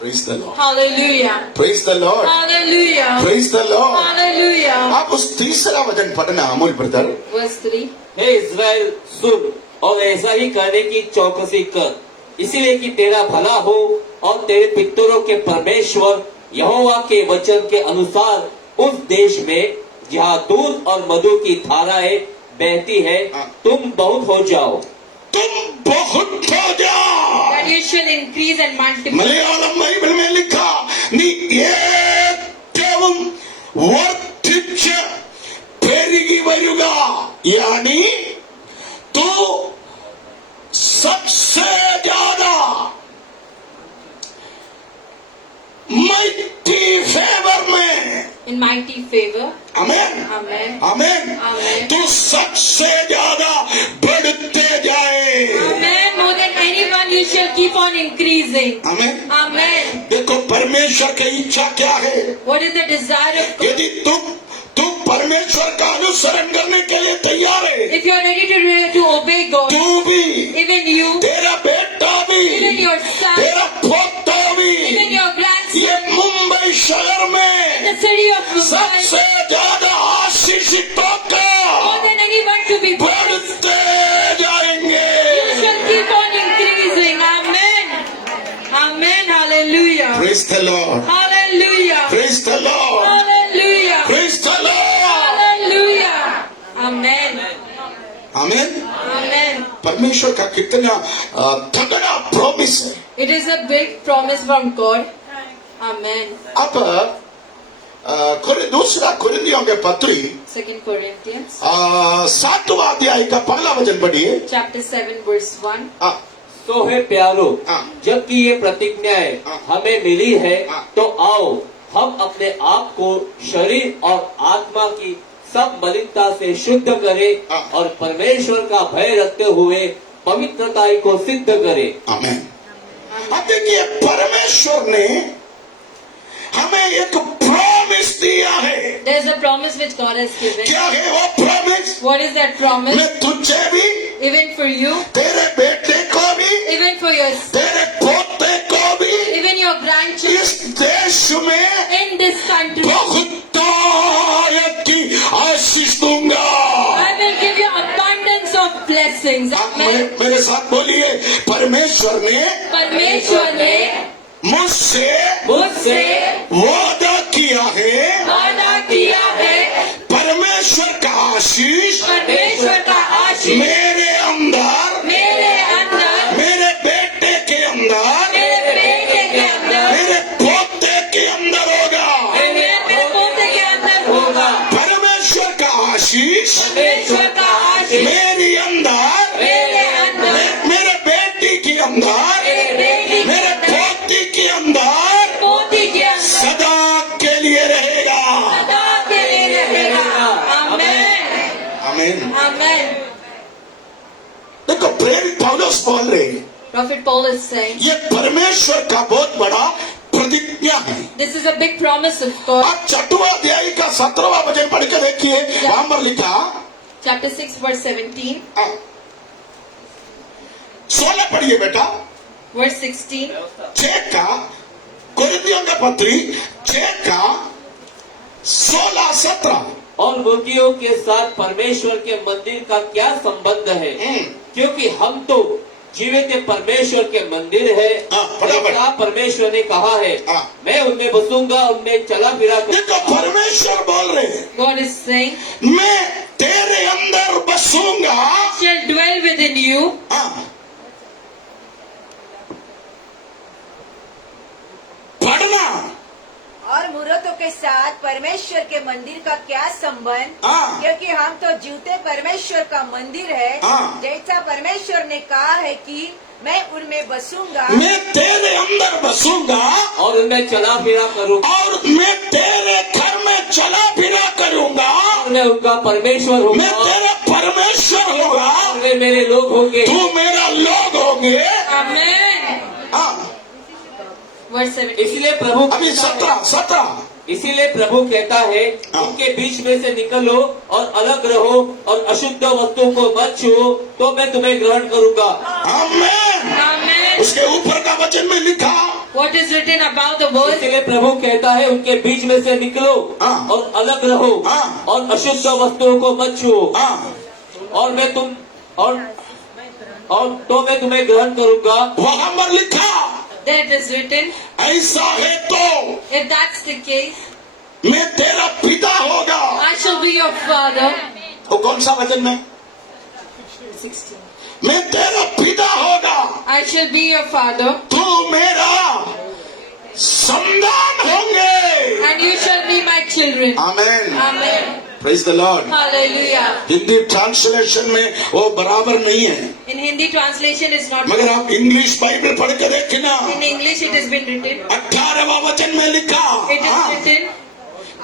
Praise the Lord. Hallelujah. Praise the Lord. Hallelujah. Praise the Lord। Hallelujah. आप उस तीसरा वचन पढ़ना अमूल ब्रदर। Verse 3. हे इज़राइल सुन और ऐसा ही करने की चौकसी कर, इसीलिए कि तेरा भला हो और तेरे पितरों के परमेश्वर यहोवा के वचन के अनुसार उस देश में जहाँ दूध और मधु की धाराएं बहती है तुम बहुत हो जाओ। तुम बहुत हो जाओ। That you shall increase and multiply. Malayalam Bible में लिखा നീ ഏറ്റവും വർദ്ധിച്ച് പെരുകി വരിക, यानी तू सबसे ज्यादा mighty favor में, In mighty favor. Amen Amen. Amen, Amen. तू सबसे ज्यादा बढ़ते जाए। Amen. More than anyone, you shall keep on increasing. Amen. Amen. देखो परमेश्वर की इच्छा क्या है, What is the desire of God? यदि तुम परमेश्वर का अनुसरण करने के लिए तैयार है, If you are ready to obey God, तू भी, even you, तेरा बेटा भी, even your son, तेरा पोता भी, even your grandson, ये मुंबई शहर में the city of Mumbai, सबसे ज्यादा आशीषितों more का than anyone to be blessed. बढ़ते जाएंगे। You shall keep on increasing. Amen. Amen. Hallelujah. Praise the Lord. Hallelujah. Praise the Lord. Hallelujah. Praise the Lord. Hallelujah. Amen. Amen. Amen. परमेश्वर का कितना तगड़ा promise है। It is a big promise from God. Amen. अब दूसरा कुरिन्थियों के पत्री 2 Corinthians 7वां अध्याय का पहला वचन पढ़िए। chapter 7 verse 1. तो है प्यारो, हाँ। जबकि ये प्रतिज्ञाएं हाँ। हमें मिली है हाँ। तो आओ हम अपने आप को शरीर और आत्मा की सब मलिनता से शुद्ध करें हाँ। और परमेश्वर का भय रखते हुए पवित्रता को सिद्ध करें। आमेन। अब देखिए परमेश्वर ने हमें एक प्रॉमिस दिया है। There's a promise which God has given. क्या है वो promise? What is that promise? मैं तुझे भी, Even for you, तेरे बेटे को भी, even for your, तेरे पोते को भी even your grandchildren इस देश में in this country. बहुतायत की आशीष दूंगा। I will give you abundance of blessings. आप Amen. मेरे साथ बोलिए, परमेश्वर ने परमेश्वर ने मुझसे वादा किया है, वादा किया है, परमेश्वर का आशीष परमेश्वर का आशीष मेरे अंदर, मेरे अंदर, मेरे बेटे के अंदर, मेरे बेटे के अंदर, मेरे पोते के अंदर होगा। मेरे पोते के अंदर होगा। परमेश्वर का आशीष परमेश्वर का आशीष मेरे अंदर, मेरे अंदर, मेरे बेटी के अंदर, मेरे बेटी मेरे पोती के अंदर पोती के अंदर सदा के लिए रहेगा। सदा के लिए रहेगा। आमेन। आमीन। आमेन। देखो, प्रेरित पौलुस बोल रहे हैं, Prophet Paul is saying, ये परमेश्वर का बहुत बड़ा प्रतिज्ञा है। this is a big promise of God. आप 6वां अध्याय का 17वां वचन पढ़ के देखिए, वहां पर लिखा, Chapter 6 verse 17, 16 पढ़िए बेटा, verse 16. 6 का कुरिन्थियों का पत्री 6 का 16-17। और मूर्तियों के साथ परमेश्वर के मंदिर का क्या संबंध है? क्योंकि हम तो जीवित परमेश्वर के मंदिर है। बराबर। ऐसा परमेश्वर ने कहा है, हाँ। मैं उनमें बसूंगा, उनमें चला फिरा देखो, करूंगा। परमेश्वर बोल रहे हैं, God is saying, मैं तेरे अंदर बसूंगा। shall dwell within you. पढ़ना। और मूर्तों के साथ परमेश्वर के मंदिर का क्या संबंध? हाँ। क्योंकि हम तो जीवते परमेश्वर का मंदिर है। हाँ। जैसा परमेश्वर ने कहा है कि मैं उनमें बसूंगा, मैं तेरे अंदर बसूंगा और उनमें चला फिरा करूंगा, और मैं तेरे घर में चला फिरा करूंगा। और मैं उनका परमेश्वर मैं होगा, तेरा परमेश्वर होगा, और वे मेरे लोग होंगे। तू मेरा लोग होंगे। Amen. हाँ, Verse 17. इसलिए प्रभु अभी 17 इसीलिए प्रभु कहता है, हाँ। उनके बीच में से निकलो और अलग रहो और अशुद्ध वस्तु को मत छुओ, तो मैं तुम्हें ग्रहण करूंगा। आमीन। Amen. उसके ऊपर का वचन में लिखा, What is written about the word? इसलिए प्रभु कहता है, उनके बीच में से निकलो हाँ। और अलग रहो हाँ। और अशुद्ध वस्तुओं को मत छुओ, हाँ, और मैं तुम्हें ग्रहण करूंगा। वहां पर लिखा, There it is written, ऐसा है तो if that's the case, मैं तेरा पिता होगा। I shall be your father. वो कौन सा वचन में? 16. मैं तेरा पिता होगा, I shall be your father, तू मेरा संतान होंगे। and you shall be my children. आमीन। Amen. Praise the Lord. Hallelujah. Hindi translation में वो बराबर नहीं है, In Hindi translation is not. मगर आप इंग्लिश बाइबल पढ़ के देखिए ना, In English it has been written. 18वां वचन में लिखा, It is written,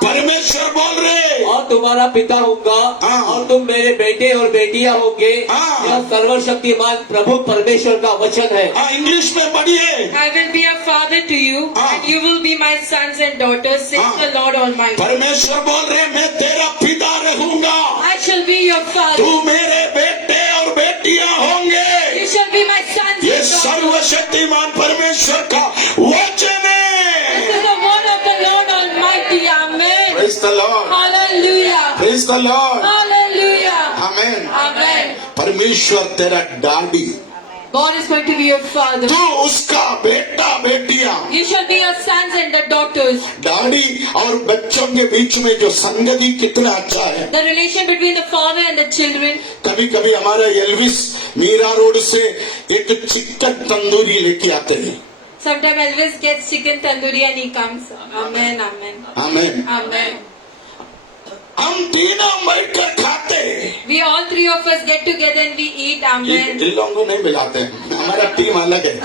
परमेश्वर बोल रहे, और तुम्हारा पिता होगा, हाँ। और तुम मेरे बेटे और बेटियां होंगे। हाँ। यह सर्वशक्तिमान प्रभु परमेश्वर का वचन है। हाँ, इंग्लिश में पढ़िए। I will be a father to you, हाँ। and you will be my sons and daughters, says हाँ। the Lord Almighty. परमेश्वर बोल रहे, मैं तेरा पिता रहूंगा, I shall be your father. तू मेरे बेटे और बेटियां होंगे। You shall be my sons ये and daughters. सर्वशक्तिमान परमेश्वर का वचन This है। is the word of the Lord Almighty. Amen. Praise the Lord, Hallelujah. Praise the Lord. Hallelujah. आमीन। Amen. परमेश्वर तेरा daddy, God is going to be your father. तू उसका बेटा बेटियां। You shall be your sons and the daughters. Daddy और बच्चों के बीच में जो संगति कितना अच्छा है। The relation between the father and the children. कभी कभी हमारा एल्विस मीरा रोड से एक चिकन तंदूरी लेके आते हैं। Sometimes Elvis gets chicken tandoori and he comes. Amen. Amen. Amen. Amen. हम तीनों बैठकर खाते हैं। We all three of us get together and we eat. Amen. इन लोगों को नहीं मिलाते हैं, हमारा टीम अलग है।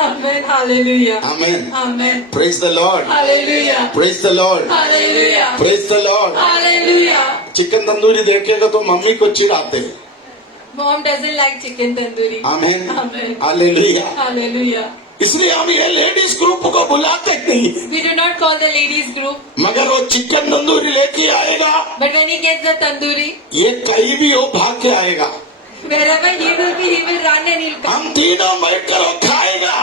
Amen. Hallelujah. आमीन। Amen. Praise the Lord, Hallelujah. Praise the Lord, Hallelujah. Praise the Lord. Hallelujah. Chicken tandoori देखेगा तो मम्मी को चिढ़ाते हैं। Mom doesn't like chicken tandoori. आमीन। Amen. हालेलुया। Hallelujah. इसलिए हम ये लेडीज ग्रुप को बुलाते नहीं, We do not call the ladies group. मगर वो चिकन तंदूरी लेके आएगा, But when he gets the tandoori, ये कहीं भी हो भाग के आएगा, wherever he will be, he will run and he'll come. हम तीनों बैठकर वो खाएगा।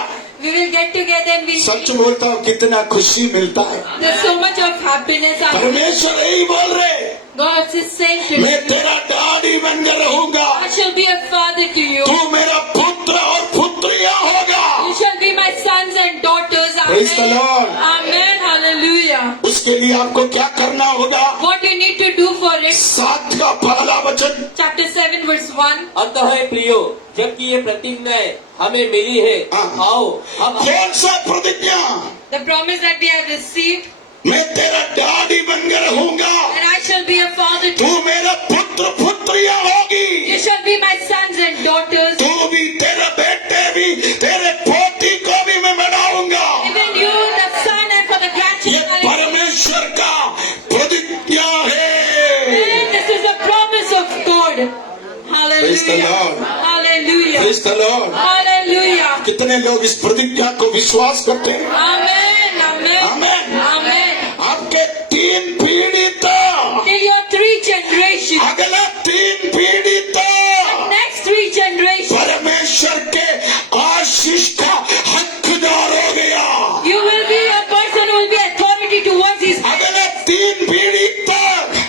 We will get together and we'll such eat. बोलता हूँ कितना खुशी मिलता है। There's so much of happiness. परमेश्वर यही बोल रहे, God is saying to मैं you, तेरा डैडी बनकर रहूंगा, I shall be a father to you. तू मेरा पुत्र और पुत्रियां होगा। You shall be my sons and daughters. Praise the Lord. Amen. Hallelujah. उसके लिए आपको क्या करना होगा? What you need to do for it? 7 का पहला वचन, Chapter 7 verse 1. अतः हे प्रियो, जबकि ये प्रतिज्ञाएं हमें मिली है, हाँ। आओ हम कौन सा प्रतिज्ञा? The promise that we have received, मैं तेरा डैडी बनकर रहूंगा, and I shall be a father to तू you. मेरा पुत्र पुत्रियां होगी, You shall be my sons and daughters. तू भी, तेरे बेटे भी, तेरे पोती को भी मैं बनाऊंगा। Even you, the son, and for the ये grandchildren. परमेश्वर का प्रतिज्ञा है। And this is a promise of God. Praise the Hallelujah. Lord. Hallelujah. Praise the Lord. Hallelujah. कितने लोग इस प्रतिज्ञा को विश्वास करते हैं? Amen. Amen. Amen. Amen. आपके 3 पीढ़ी तक, Till your 3 generations. अगला 3 पीढ़ी तक Next 3 generations. परमेश्वर के आशीष का हकदार हो गया। You will be a person who will be authority towards his. अगला 3 पीढ़ी तक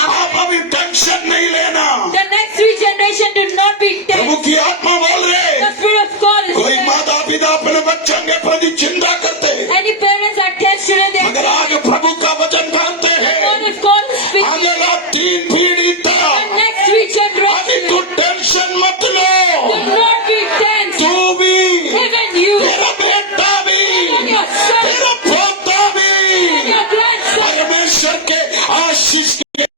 आप अभी टेंशन नहीं लेना। The next 3 generations do not be Prabhu tense. की आत्मा बोल The रहे, Spirit of God is कोई there. माता पिता अपने बच्चों के प्रति चिंता करते हैं, Any parents are tense today. मगर आगे प्रभु का वचन जानते God हैं। is God is speaking. अगला 3 पीढ़ी The तक next 3 अभी तू generations टेंशन मत do low. not be tense. तू भी, Even you, तेरा बेटा भी, and your son, तेरा पोता and भी your grandson. परमेश्वर के आशीष के।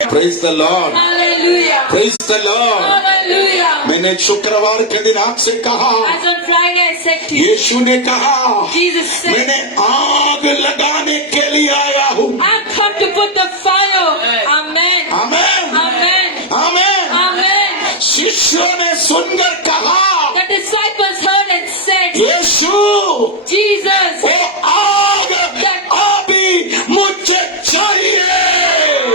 Praise the Lord. Hallelujah. Praise the Lord. Hallelujah. मैंने शुक्रवार के दिन आपसे कहा, As on Friday I said to you, यीशु ने कहा, Jesus said, मैंने आग लगाने के लिए आया हूँ। I've come to put the fire. Amen. Amen, Amen. Amen. Amen. शिष्यों ने सुनकर कहा, The disciples heard and said, Yeshu, Jesus, वो आग अभी मुझे चाहिए।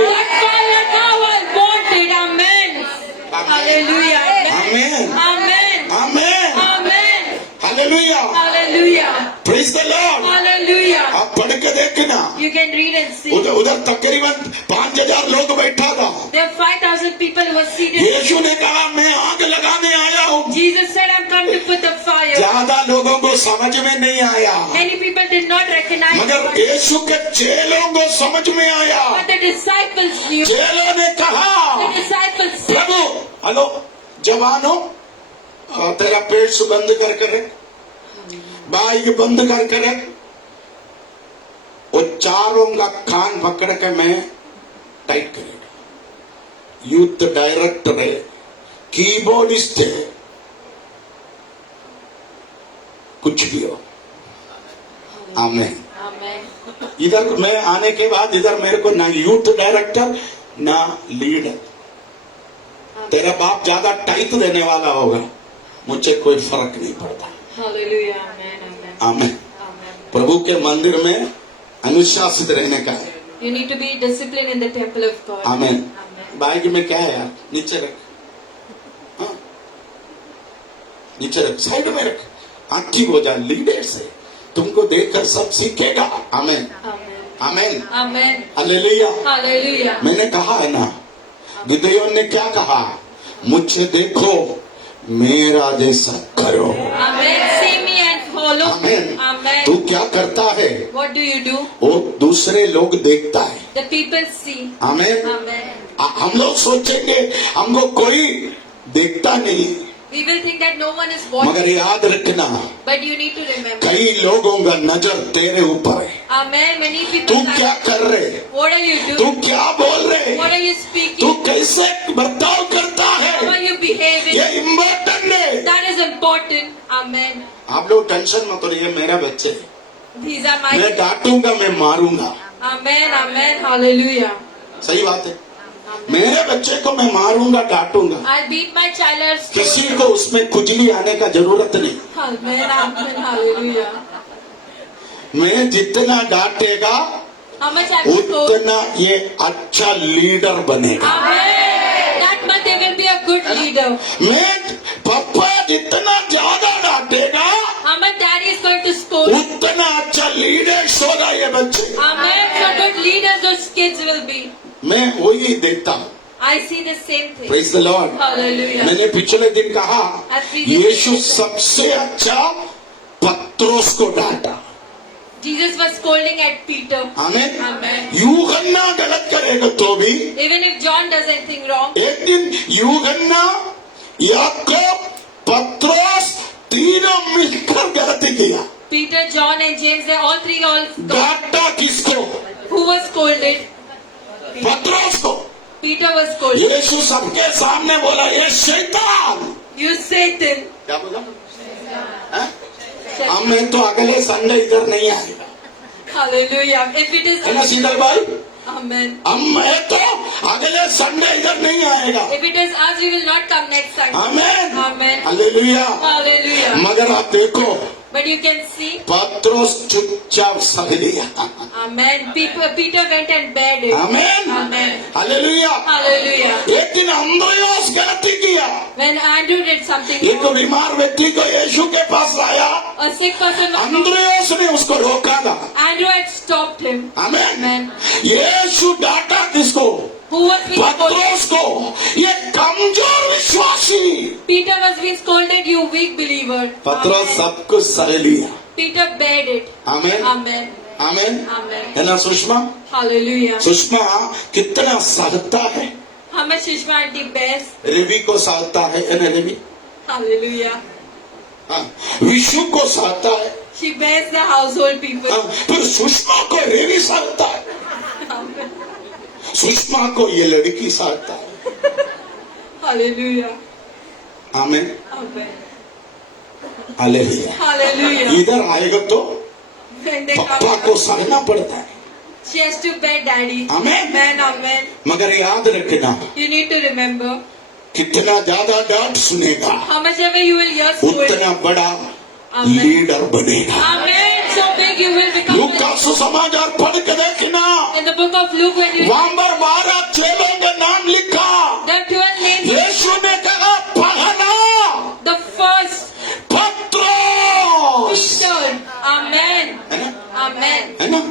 that fire now I want it. Amen. Hallelujah. Amen, Amen. Amen, Amen. Hallelujah. Hallelujah. Praise the Lord. Hallelujah. आप पढ़ के देखना, You can read and see. उधर उधर तकरीबन 5000 लोग बैठा था। There are 5,000 people who were seated. यीशु ने कहा, मैं आग लगाने आया हूँ। Jesus said, I've come to put the fire. ज्यादा लोगों को समझ में नहीं आया, Many people did not recognize मगर it, यीशु के चेलों को समझ में आया। but the disciples knew. चेलों ने The कहा, disciples said, प्रभु, हेलो जवानों, तेरा पेट से बंद करके रख, बाइक बंद करके रख। वो चारों का कान पकड़ के मैं टाइट करेगा। यूथ डायरेक्टर है, कीबोर्डिस्ट है, कुछ भी हो। आमेन। Amen. इधर मैं आने के बाद इधर मेरे को ना यूथ डायरेक्टर ना लीडर, तेरा बाप ज्यादा टाइट देने वाला होगा, मुझे कोई फर्क नहीं पड़ता। Hallelujah. Amen. Amen. Amen. Amen. प्रभु के मंदिर में अनुशासित रहने का है। You need to be disciplined in the temple of God. Amen. Amen. Bike में क्या है यार, नीचे रख, हाँ? नीचे रख, साइड में रख, एक्टिव हो जा। लीडर से तुमको देखकर सब सीखेगा। आमेन, Amen. Amen, Amen. Hallelujah. Hallelujah. मैंने कहा है ना, गिदयोन ने क्या कहा, मुझे देखो, मेरा जैसा करो। Amen. See me and follow. Amen. Amen. तू क्या करता है, What do you do? वो दूसरे लोग देखता है। The people see. Amen. Amen. हम लोग सोचेंगे हमको कोई देखता नहीं, We will think that no one is watching, मगर याद रखना, but you need to remember. कई लोगों का नजर तेरे ऊपर है। Amen. Many तू people क्या are, कर रहे, what are you तू doing? क्या बोल रहे, What are you तू speaking? कैसे बर्ताव करता How है, are you behaving? ये इम्पोर्टेंट है। That is important. Amen. आप लोग टेंशन मत करिए, मेरा बच्चे है, These are my. मैं डांटूंगा, मैं मारूंगा। Amen. Amen. Hallelujah. सही बात है। मेरे बच्चे को मैं मारूंगा डांटूंगा, I'll beat my child or scold. किसी को उसमें खुजली आने का जरूरत नहीं। Amen, amen, hallelujah. मैं जितना डांटेगा How much I will scold? उतना ये अच्छा लीडर बनेगा। Amen. That much they will be a good leader. मैं पापा जितना ज्यादा डांटेगा How much daddy is going to scold? उतना अच्छा लीडर्स होगा ये बच्चे। Amen. So good leaders those kids will be. मैं वही देखता हूँ। I see the same thing. Praise the Lord. Hallelujah. मैंने पिछले दिन कहा As यीशु सबसे अच्छा पत्रोस को डांटा। Jesus was scolding at Peter. आमीन। Amen. यूहन्ना गलत करेगा तो भी Even if John does anything wrong, एक दिन यूहन्ना, याकूब, पत्रोस तीनों मिलकर गलती किया। Peter, John and James, they all three all डांटा किसको? who was scolded? पत्रोस को। Peter was scolded. यीशु सबके सामने बोला ये शैतान। You Satan. क्या बोला? हैं? अब मैं तो अगले संडे इधर नहीं आएगा, Hallelujah. If it is है ना शीतल भाई? Amen. अब मैं तो अगले संडे इधर नहीं आएगा। If it is us, we will not come next Sunday. आमीन। Amen. हालेलुया। Hallelujah. मगर आप देखो But you can see, पत्रोस चुपचाप सह लिया। Amen. Peter went and bared it. आमीन। Amen. हालेलुया। Hallelujah. एक दिन अंद्रयास गलती किया। When Andrew did something एक wrong, बीमार व्यक्ति को यीशु के पास लाया, a sick person was अंद्रयास ने उसको रोका था। Andrew had stopped him. आमीन। Amen. यीशु डांटा किसको? Who was being scolded? पत्रोस को, ये कमजोर विश्वासी। Peter was being scolded, you weak believer. पत्रोस Amen. सब कुछ सह लिया। Peter bared it. आमीन। Amen. आमीन। Amen. है ना सुषमा? Hallelujah. सुषमा कितना सहता है, How much Sushma auntie bears? Ravi को सहता है ना रवि? Hallelujah. हाँ, विशु को सहता है। She bears the household people. हाँ, फिर सुषमा को रवि सहता है, Amen. सुषमा को ये लड़की सहता है। Hallelujah. आमीन। Amen. हालेलुया। Hallelujah. इधर आएगा तो When they पापा come, को सहना पड़ता है। she has to bear daddy. Amen. Amen. Amen. मगर याद रखना, You need to remember, कितना ज्यादा डांट सुनेगा how much ever you will hear scolding. उतना बड़ा Amen. लीडर बनेगा। Amen. So big you will become. लूका सुसमाचार पढ़ के देखना, In the book of Luke, when you वहां पर 12 चेलों का नाम लिखा। the 12 names, यीशु ने कहा पहला the first पत्रोस, Peter. Amen. है ना? Amen. है ना?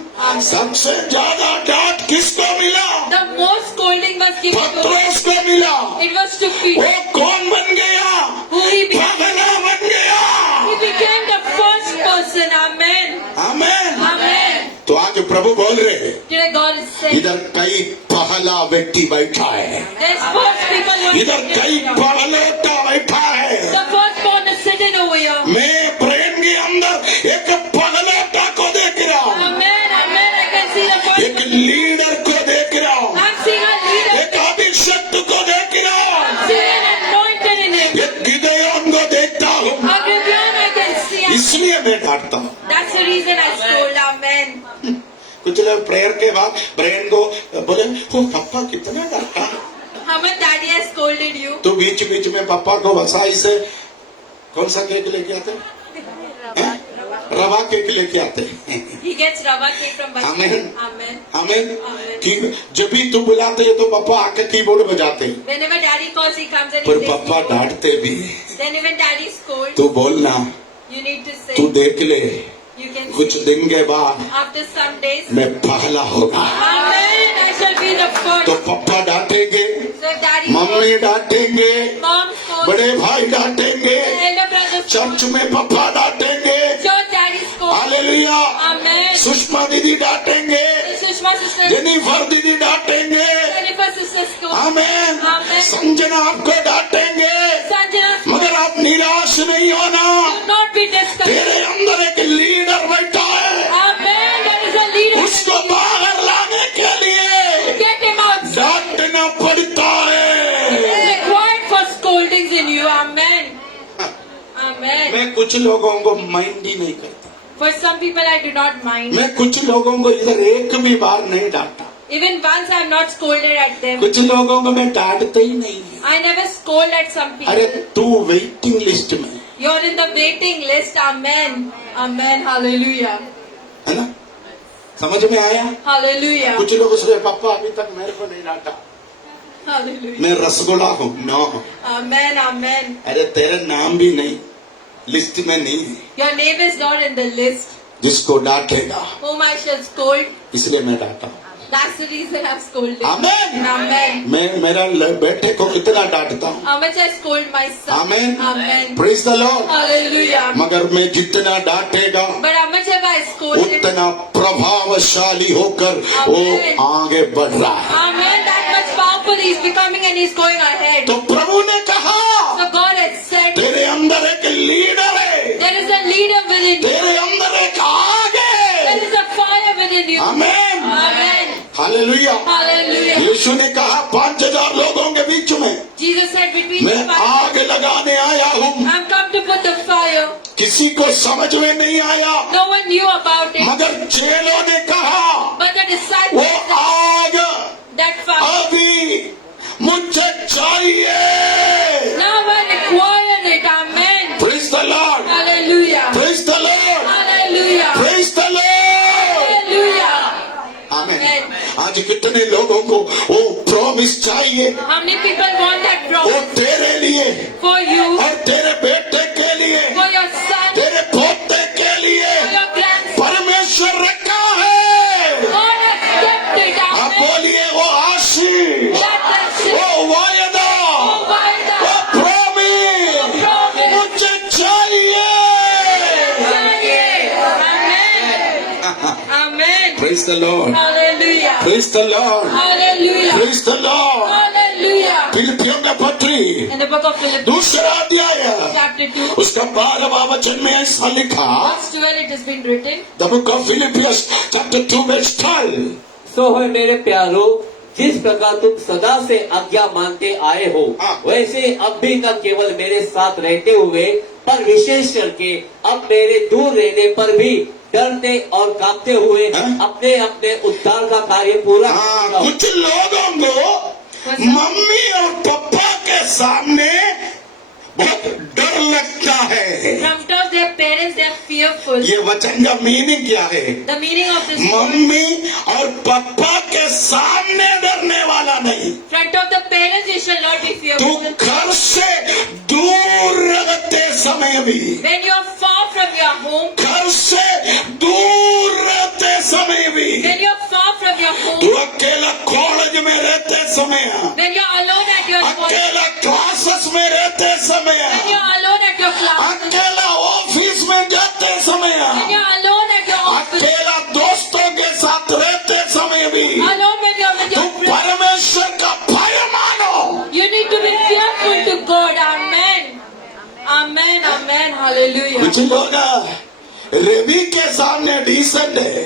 सबसे ज्यादा डांट किसको मिला? The most scolding was given to पत्रोस को मिला। it was to वो Peter. कौन बन गया? Who he became. पहला बन गया। He became the first person. Amen. Amen. Amen. तो आज प्रभु बोल रहे हैं, Today God is saying, इधर कई पहला व्यक्ति बैठा है, there's first people who इधर कई पहलोटा बैठा है। the first born is sitting over here. मैं प्रेम के अंदर एक पहलोटा को देख रहा हूँ, Amen. Amen. I can see the एक first. लीडर को देख रहा हूँ, I'm seeing a leader. एक अभिषक्त को देख रहा हूँ, I'm seeing an anointed in him. एक गिदयोन को देखता हूँ। A Gibeon I can see. इसलिए मैं डांटता हूँ। That's the reason I scold. Amen. कुछ लोग प्रेयर के बाद ब्रेन को बोले ओ पापा कितना डांटा। How much daddy has scolded you? तो बीच बीच में पापा को वसाई से कौन सा केक लेके आते हैं? रवा केक लेके आते हैं। He gets rava cake from Bachman. Amen. Amen. Amen. Amen. कि जब भी तू बुलाते है तो पापा आके कीबोर्ड बजाते हैं, Whenever daddy calls, he comes and पर he पापा says, डांटते भी हैं। then even daddy scolds, तू बोलना, you need to say, तू देख ले, you can कुछ say, दिन के बाद after some days, मैं पहला होगा। Amen, I shall be the first. तो पापा डांटेंगे, So if daddy mummy scolds, डांटेंगे, mom scolds, बड़े भाई डांटेंगे, elder brother scolds, चर्च में पापा डांटेंगे। church daddy scolds. Hallelujah. Amen. Sushma दीदी डांटेंगे, Sushma sister, जेनिफर दीदी डांटेंगे। Jennifer sister scolds. आमीन। Amen. संजना आपको डांटेंगे, Sanjana scolds. मगर आप निराश नहीं होना। Do not be discouraged. तेरे अंदर एक लीडर बैठा है, Amen. There is a leader. उसको बाहर लाने के लिए Get him out. डांटना पड़ता It है। is required for scoldings in you. Amen. Amen. मैं कुछ लोगों को माइंड ही नहीं करता, For some people, I do not mind. मैं कुछ लोगों को इधर एक भी बार नहीं डांटा। Even once I have not scolded at them. कुछ लोगों को मैं डांटते ही नहीं है। I never scold at some अरे people. तू वेटिंग लिस्ट में You're in the waiting list. Amen. Amen. Hallelujah. है ना, समझ में आया? Hallelujah. कुछ लोग उसके पापा अभी तक मेरे को नहीं डांटा, Hallelujah. मैं रसगुल्ला हूँ। No, Amen. Amen. अरे तेरा नाम भी नहीं लिस्ट में नहीं है। Your name is not in the list. जिसको डांटेगा Whom I shall scold. इसलिए मैं डांटा हूँ। That's the reason I've scolded. Amen. Amen. मैं मेरा बेटे को कितना डांटता हूँ। How much I scold my son. Amen. Amen. Praise the Lord. Hallelujah. मगर मैं जितना डांटेगा But how much have I scolded? उतना प्रभावशाली होकर वो आगे बढ़ रहा है। Amen. That much powerful he's becoming and he's going ahead. तो प्रभु ने कहा So God has said, तेरे अंदर एक लीडर है, there is a leader within you. तेरे अंदर एक आग There है। is a fire within you. Amen. Amen. Hallelujah. Hallelujah. यीशु ने कहा 5000 लोगों के बीच में Jesus said, between मैं the fire, आग लगाने आया हूँ। I'm come to put the fire. किसी को समझ में नहीं आया, No one knew about it. मगर चेलों ने कहा But the वो disciples said, आग that fire. अभी मुझे चाहिए। Now I require it. Amen. Praise the Lord, Hallelujah. Praise the Lord, Hallelujah. Praise the Lord. Hallelujah. आमीन। आज कितने लोगों को वो प्रॉमिस चाहिए, How many people want that वो promise तेरे लिए for you, और तेरे बेटे के लिए, for your son, तेरे पोते के लिए for your grandson? परमेश्वर रखा है। God has kept it. आप Amen. बोलिए वो आशीष, That blessing, वो वायदा, oh, why the वो प्रॉमिस promise? मुझे चाहिए। Amen. Amen. Praise the Lord, Hallelujah. Praise the Lord, Hallelujah. Praise the Lord. Hallelujah. फिलिपियों का पत्री In the book of Philippians, दूसरा अध्याय chapter 2, उसका 12वां वचन में ऐसा लिखा, verse 12, it has been written. The book of Philippians chapter 2 verse 12। सो है मेरे प्यारो, जिस प्रकार तुम सदा से आज्ञा मानते आए हो, हाँ। वैसे अब भी न केवल मेरे साथ रहते हुए पर विशेष करके अब मेरे दूर रहने पर भी डरते और कांपते हुए हाँ। अपने अपने उद्धार का कार्य पूरा हाँ, करो। कुछ लोगों को मम्मी और पापा के सामने बहुत डर लगता है। Sometimes their parents, they are fearful. ये वचन का मीनिंग क्या है? The meaning of this word, mummy और पापा के सामने डरने वाला नहीं, front of the parents, you shall not be तू fearful. घर से दूर रहते समय भी, When you are far from your home, घर से दूर रहते समय भी, when you are far from your तू home, अकेला कॉलेज में रहते समय, when you are alone at your college, अकेला क्लासेस में रहते समय, when you are alone at your class, अकेला ऑफिस में जाते समय, when you are alone at your office, अकेला दोस्तों के साथ रहते समय भी, alone when you are with तू your friends, परमेश्वर का भय मानो। you need to be fearful to God. Amen. Amen. Amen. Hallelujah. कुछ लोग रवि के सामने डिसेंट है,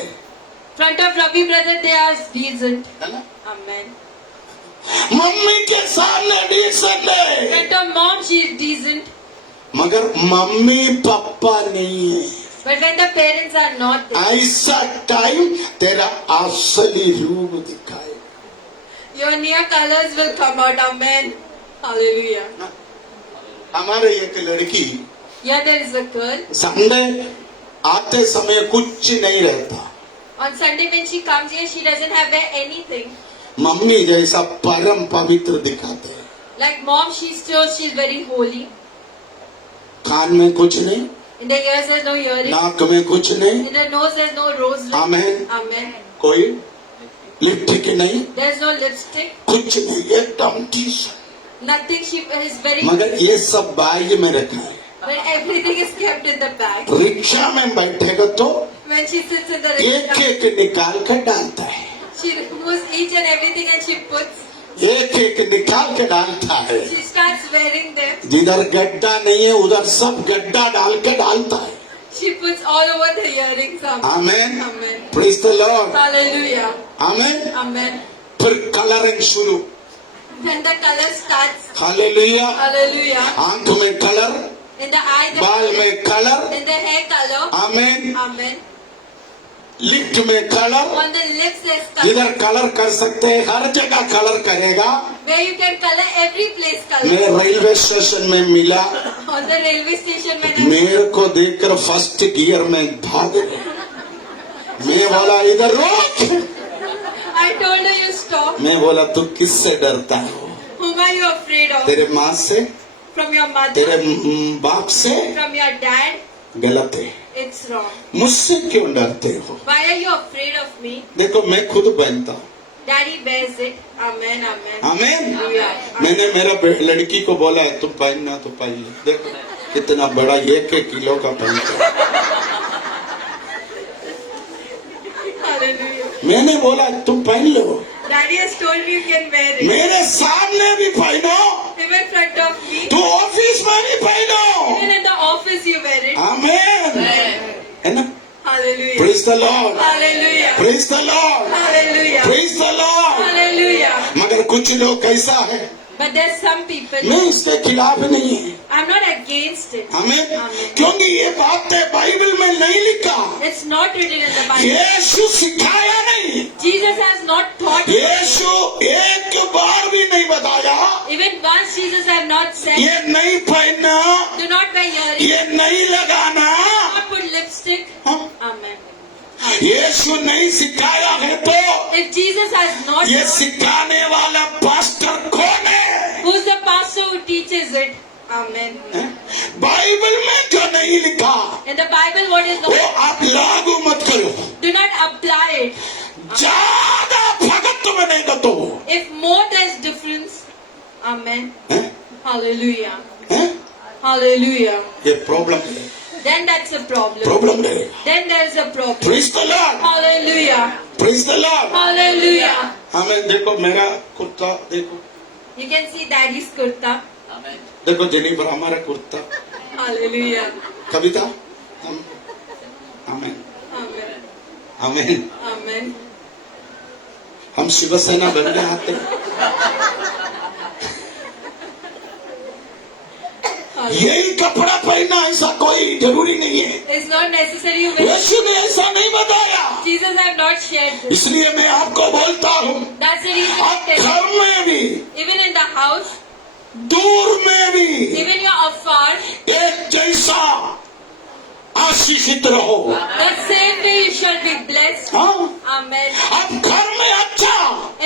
Front of Ravi brother, they are decent. है ना? Amen. मम्मी के सामने डिसेंट है, Front of mom, she is decent. मगर मम्मी पापा नहीं है। But when the parents are not there, ऐसा टाइम तेरा असली रूप दिखाए। your near colors will come out. Amen. Hallelujah. हमारे एक लड़की Yeah, there is a girl. Sunday आते समय कुछ नहीं रहता, On Sunday when she comes here, she doesn't have wear anything. Mummy जैसा परम पवित्र दिखाते हैं। Like mom, she shows she's very holy. कान में कुछ नहीं, In the ears there's no earring. नाक में कुछ नहीं, In the nose there's no rose ring. Amen, Amen. कोई लिपस्टिक नहीं, There's no lipstick. कुछ नहीं, एकदम ठीक। Nothing. She is very. मगर ये सब बैग में रखा है। But everything is kept in the bag. Rickshaw में बैठेगा तो When she sits in the एक rickshaw, एक निकाल कर डालता है, she removes each and everything and she puts. एक एक निकाल के डालता है। She starts wearing them. जिधर गड्ढा नहीं है उधर सब गड्ढा डाल के डालता है। She puts all over the earrings. Amen, Amen. Praise the Lord, Hallelujah. Amen. Amen. फिर कलरिंग शुरू, When the color starts. Hallelujah. Hallelujah. आंख में colour, In the eye, the बाल color. में colour, In the hair color. Amen. Amen. Lift में colour, On the lips there's color. इधर colour कर सकते हैं, हर जगह कलर करेगा। Where you can color every place color. मैं रेलवे स्टेशन में मिला, On the railway station when I मेरे को देखकर फर्स्ट गियर में भाग गया। मैं बोला इधर रोक। told her you stop. मैं बोला तू किससे डरता है? Whom are you afraid of? तेरे माँ से, From your mother? तेरे बाप से? From your dad? गलत है। It's wrong. मुझसे क्यों डरते हो? Why are you afraid of me? देखो मैं खुद पहनता हूँ। Daddy bears it. Amen, amen. आमीन। Hallelujah. मैंने मेरा लड़की को बोला है तुम पहनना तो पहन ले। देखो कितना बड़ा 1 किलो का पहनता है। Hallelujah. मैंने बोला तुम पहन लो, Daddy has told me you can wear it. मेरे सामने भी पहनो, Even in front of me. तू ऑफिस में भी पहनो। Even in the office you wear it. आमीन, है ना? Hallelujah. Praise the Lord, Hallelujah. Praise the Lord, Hallelujah. Praise the Lord. Hallelujah. मगर कुछ लोग कैसा है, But there's some people. मैं इसके खिलाफ नहीं है। I'm not against it. आमीन, Amen. क्योंकि ये बातें बाइबल में नहीं लिखा, It's not written in the Bible. यीशु सिखाया नहीं, Jesus has not taught. यीशु एक बार भी नहीं बताया Even once Jesus have not said, ये नहीं पहनना, do not wear earrings, ये नहीं लगाना। do not put lipstick. हाँ? Amen. यीशु नहीं सिखाया है तो If Jesus has not ये taught, सिखाने वाला पास्टर कौन है? who's the pastor who teaches it? Amen. Bible में जो नहीं लिखा In the Bible, what is वो not, आप लागू मत करो। do not apply it. ज्यादा भगत बनेगा तो If more there's difference, Amen. हैं? Hallelujah. हैं? Hallelujah. ये प्रॉब्लम है, Then that's a problem. Problem है। Then there's a problem. Praise the Lord, Hallelujah. Praise the Lord. Hallelujah. हमें देखो मेरा कुर्ता देखो, You can see Daddy's kurta. देखो जेनिफर हमारा कुर्ता, Hallelujah. कविता हम, आमीन, Amen. आमीन। Amen. हम शिवसेना बनने आते, यही कपड़ा पहनना ऐसा कोई जरूरी नहीं है। It's not necessary you wear. यीशु ने ऐसा नहीं बताया, Jesus have not shared this. इसलिए मैं आपको बोलता हूँ That's the reason I आप tell you. घर में भी, Even in the house, दूर में भी even you're afar, एक जैसा आशीषित रहो। the same way you shall be blessed. हाँ? Amen. आप घर में अच्छा,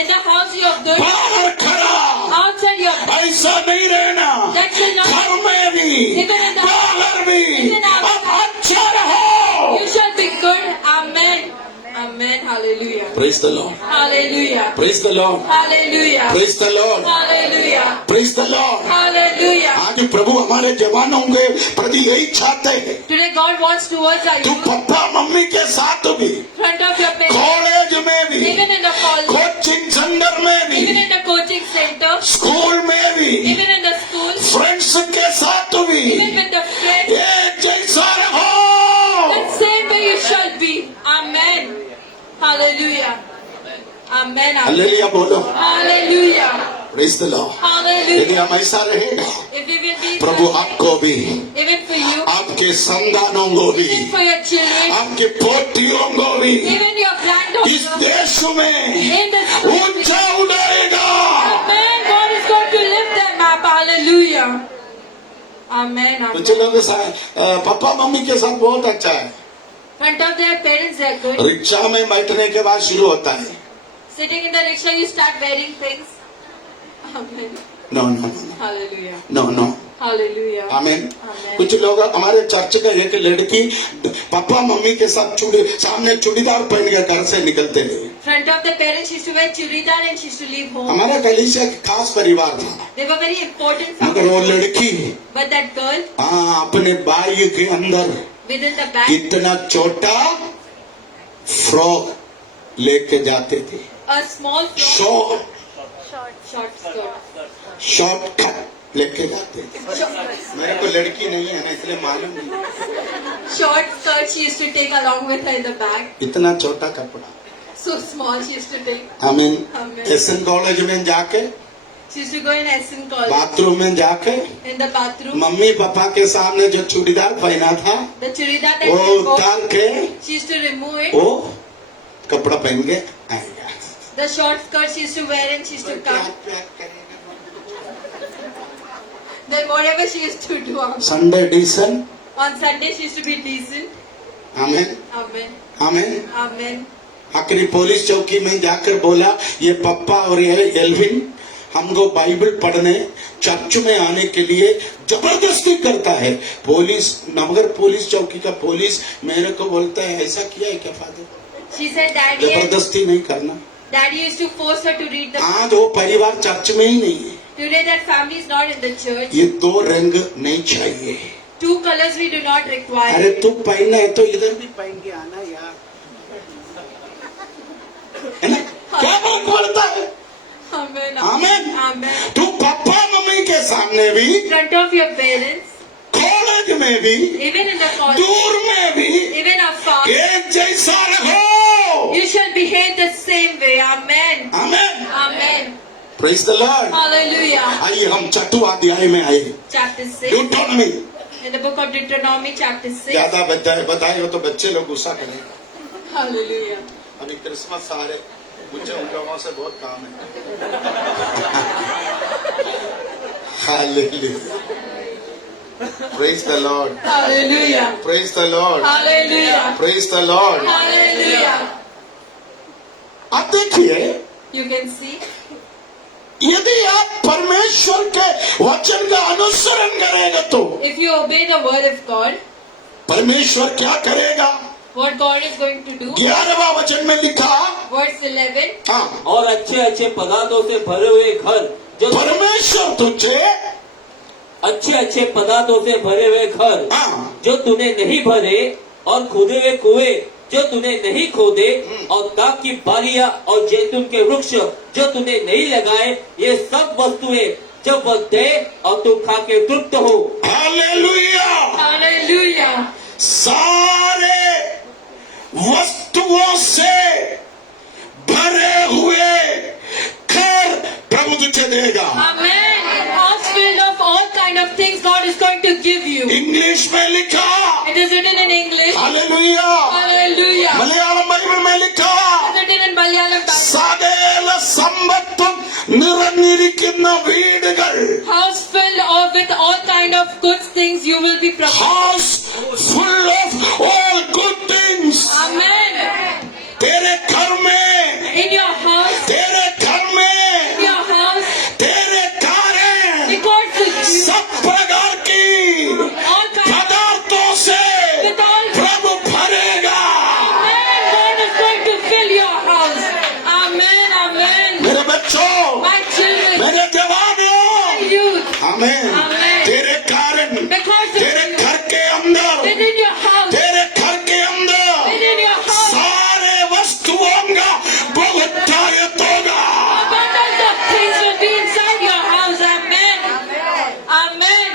In the house you are good. बाहर खड़ा, Outside you are bad. ऐसा नहीं रहना। That shall not घर में भी, Even in the- बाहर भी Even outside. आप अच्छा रहो। You shall be good. Amen. Amen. Hallelujah. Praise the Lord, Hallelujah. Praise the Lord, Hallelujah. Praise the Lord, Hallelujah. Praise the Lord. Hallelujah. आज प्रभु हमारे जवानों के प्रति यही चाहते हैं, Today God wants towards our तू youth, पापा मम्मी के साथ भी, front of your parents, college में भी, even in the college, coaching centre में भी, even in the coaching center, school में भी, even in the school, friends के साथ भी even with the friends, एक जैसा रहो। that same way you shall be. Amen. Hallelujah. Amen. Amen. Hallelujah बोलो, Hallelujah. Praise the Lord. यदि Hallelujah. हम ऐसा रहेगा, If we will be प्रभु आपको भी, even for you, आपके संतानों को भी, even for your children, आपके पोतियों को भी even your इस granddaughters, देश में in this ऊंचा उठाएगा। Amen. God is going to lift them up. Hallelujah. Amen. कुछ Amen. लोग पापा मम्मी के साथ बहुत अच्छा है, Front of their parents, they are good. Rickshaw में बैठने के बाद शुरू होता है, Sitting in the rickshaw, you start wearing things. Amen. No no Hallelujah. No no, Hallelujah. आमीन। Amen. कुछ लोग हमारे चर्च का एक लड़की पापा मम्मी के साथ सामने चूड़ीदार पहन के घर से निकलते हैं। Front of the parents, she used to wear churidar and she used to leave home. हमारा कलीसिया खास परिवार था, They were very important मगर वो family. लड़की But that girl, अपने बैग के अंदर within the bag, इतना छोटा फ्रॉक लेके जाते थे, a small frock, short short skirt. Short cut लेके जाते थे। मेरे को लड़की नहीं है ना इसलिए मालूम नहीं, Short skirt she used to take along with her in the bag. इतना छोटा कपड़ा। So small she used to take. आमीन। आमीन। एसएन कॉलेज में जाके, She used to go in SM college. Bathroom में जाके In the bathroom. Mummy papa के सामने जो चूड़ीदार पहना था The churidar that वो she wore, उतार के she used to remove it. वो कपड़ा पहन के आएगा। The short skirt she used to wear and she used to प्यार come. प्यार करेगा। Then whatever she used to do Sunday decent, on Sunday she used to be decent. Amen Amen. Amen. Amen. आखिरी police चौकी में जाकर बोला, ये पप्पा और ये एल्विन हमको बाइबल पढ़ने चर्च में आने के लिए जबरदस्ती करता है। पुलिस, नगर पुलिस चौकी का पुलिस मेरे को बोलता है, ऐसा किया है क्या फादर? She said daddy जबरदस्ती नहीं करना। used to force her to read the. आज वो परिवार चर्च में ही नहीं है। Today that family is not in the church. ये दो रंग नहीं चाहिए। 2 colors we do not require. अरे तू पहनना है तो इधर भी पहन के आना यार, है ना? क्या फर्क पड़ता है? Amen. आमेन। Amen. तू पापा मम्मी के सामने भी, In front of your parents, college में भी, even in the college, दूर में भी even afar, एक जैसा रहो। you shall behave the same way. Amen. Amen. Amen. Praise the Lord. Hallelujah. आइए हम छठवां अध्याय में आए, Chapter 6. ड्यूटोनॉमी। In the book of Deuteronomy, chapter 6. ज्यादा बताए हो तो बच्चे लोग गुस्सा करेंगे। Hallelujah. अभी क्रिसमस आ रहे, मुझे उन लोगों से बहुत काम है। Hallelujah. Praise the Lord, Hallelujah. Praise the Lord, Hallelujah. Praise the Lord. Hallelujah. अब देखिए, You can see, यदि आप परमेश्वर के वचन का अनुसरण करेगा तो if you obey the word of God, परमेश्वर क्या करेगा? what God is going to do. 11वां वचन में लिखा, Verse 11. हाँ, और अच्छे अच्छे पदार्थों से भरे हुए घर जो परमेश्वर तुझे, अच्छे अच्छे पदार्थों से भरे हुए घर हाँ, जो तूने नहीं भरे, और खुदे हुए कुएं जो तूने नहीं खोदे, और दाख की बालियां और जैतून के वृक्ष जो तूने नहीं लगाए, ये सब वस्तुएं जब वह दे और तू खा के तृप्त हो। हालेलुया। Hallelujah. सारे वस्तुओं से भरे हुए घर प्रभु तुझे देगा। Amen. House filled of all kind of things God is going to give you. English में लिखा, It is written in English. Hallelujah. Hallelujah. Malayalam Bible में लिखा, It is written in Malayalam. സകല സമ്പത്തും നിറഞ്ഞിരിക്കുന്ന വീടുകൾ, House filled with all kind of good things you will be provided. house full of all good things। Amen. तेरे घर में, In your house, तेरे घर में, in your house, तेरे कारण because of you, सब प्रकार की all kind पदार्थों से with all प्रभु भरेगा। Amen. God is going to fill your house. Amen. Amen. मेरे बच्चों, My children, मेरे जवानों, my youth, आमेन। Amen. तेरे कारण, because of तेरे you, घर के अंदर, within your house, तेरे घर के अंदर within your house, सारे वस्तुओं का बहुतायत होगा। abundance of things will be inside your house. Amen. Amen.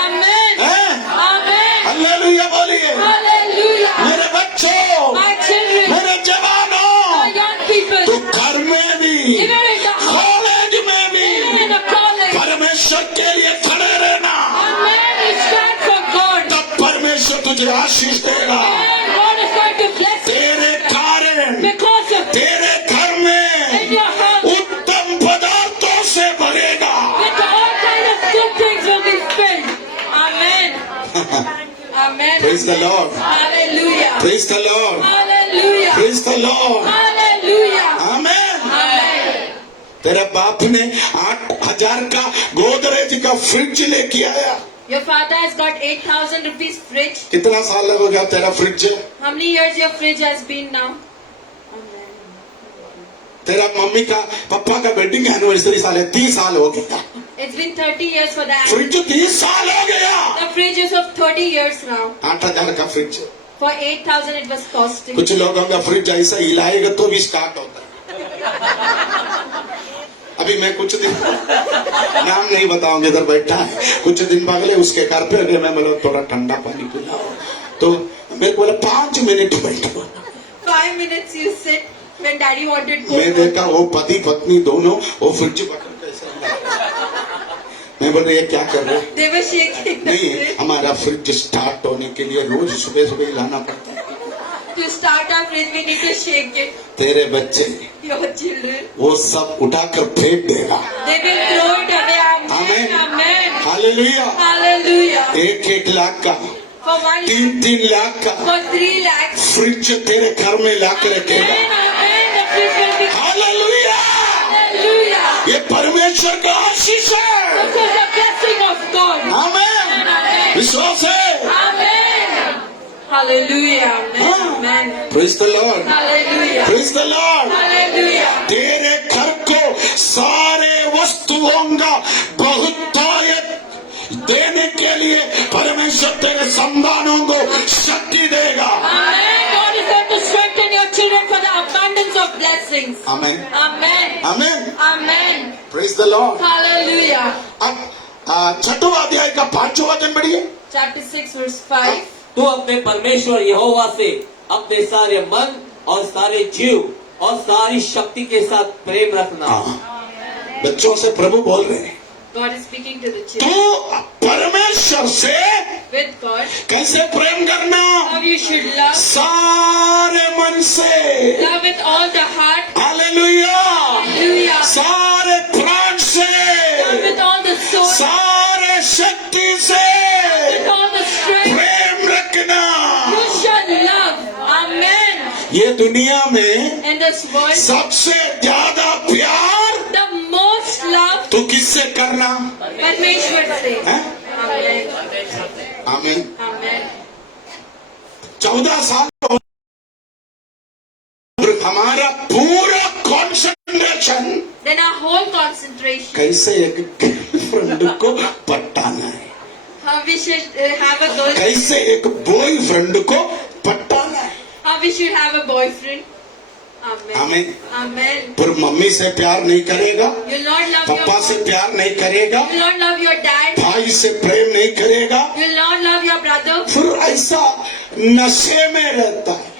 Amen. हैं? Amen. हालेलुया बोलिए। Hallelujah. मेरे बच्चों, My children, मेरे जवानों, my young people, तू घर में भी, even in the house, college में भी even in the college, परमेश्वर के लिए खड़े रहना, Amen. We stand for God. तब परमेश्वर तुझे आशीष देगा। And God is going to bless you तेरे कारण because of तेरे घर में in your house उत्तम पदार्थों से भरेगा। with all kind of good things will be filled. Amen. Amen. Praise the Lord. Hallelujah. Praise the Lord. Hallelujah. Praise the Lord. Hallelujah. Amen. Amen. तेरे बाप ने 8,000 का गोदरेज का फ्रिज लेके आया। Your father has got 8,000 rupees fridge. कितना साल हो गया तेरा fridge? How many years your fridge has been now? तेरा मम्मी का पापा का वेडिंग एनिवर्सरी साल है, 30 साल हो गया। It's been 30 years for that. Fridge 30 साल हो गया। The fridge is of 30 years now. 8,000 का fridge. For 8,000 it was costing. कुछ लोगों का फ्रिज ऐसा हिलाएगा तो भी स्टार्ट होता है। अभी मैं कुछ दिन, नाम नहीं बताऊंगा, इधर बैठा है, कुछ दिन पहले उसके घर पे गए, मैं बोला थोड़ा ठंडा पानी पिलाओ, तो मैं बोला 5 मिनट बैठो। 5 minutes you sit when daddy wanted मैं cold. देखा वो पति पत्नी दोनों वो फ्रिज पकड़ कैसे हिला। मैं बोला ये क्या कर रहे? They were shaking the नहीं, fridge. हमारा फ्रिज स्टार्ट होने के लिए रोज सुबह सुबह हिलाना पड़ता है। To start our faith, we need to shake it. तेरे बच्चे Your children, वो सब उठाकर फेंक देगा। they will throw it away. Amen. Amen. Amen. Hallelujah. Hallelujah. 1-1 lakh का, For 1 3-3 लाख का for 3 lakhs. फ्रिज तेरे घर में लाकर रखेगा। Amen. Amen. The fridge will be. Hallelujah. Hallelujah. ये परमेश्वर का आशीष है। This is the blessing of God. Amen. Amen. विश्वास है। Amen. Hallelujah. Amen. Amen. Praise the Lord, Hallelujah. Praise the Lord. Hallelujah. तेरे घर को सारे वस्तुओं का बहुतायत देने के लिए परमेश्वर तेरे संतानों को शक्ति देगा। Amen. God is going to strengthen your children for the abundance of blessings. Amen, Amen. Amen. Amen. Praise the Lord. Hallelujah. अब 6वां अध्याय का 5वां वचन पढ़िए। Chapter 6 verse 5. तू अपने परमेश्वर यहोवा से अपने सारे मन और सारे जीव और सारी शक्ति के साथ प्रेम रखना। हाँ, बच्चों से प्रभु बोल रहे हैं, God is speaking to the children. तू परमेश्वर से With God, कैसे प्रेम करना? how you should love. सारे मन से, Love with all the heart. Hallelujah, Hallelujah. सारे प्राण से, Love with all the soul. सारे शक्ति से With all the strength. प्रेम रखना। You shall love. Amen. ये दुनिया में In this world, सबसे ज्यादा प्यार the most love तू किससे करना? Parmeshwar से. हैं? Amen. आमीन। Amen. 14 साल हो- और हमारा पूरा concentration Then our whole concentration, कैसे एक गर्लफ्रेंड को पटाना है, how we should have a girl, कैसे एक बॉयफ्रेंड को पटाना है। how we should have a boyfriend. Amen. Amen. Amen. फिर मम्मी से प्यार नहीं करेगा, You'll not love पापा your से प्यार नहीं करेगा, You'll not love your dad. भाई से प्रेम नहीं करेगा, You'll not love your brother. फिर ऐसा नशे में रहता है।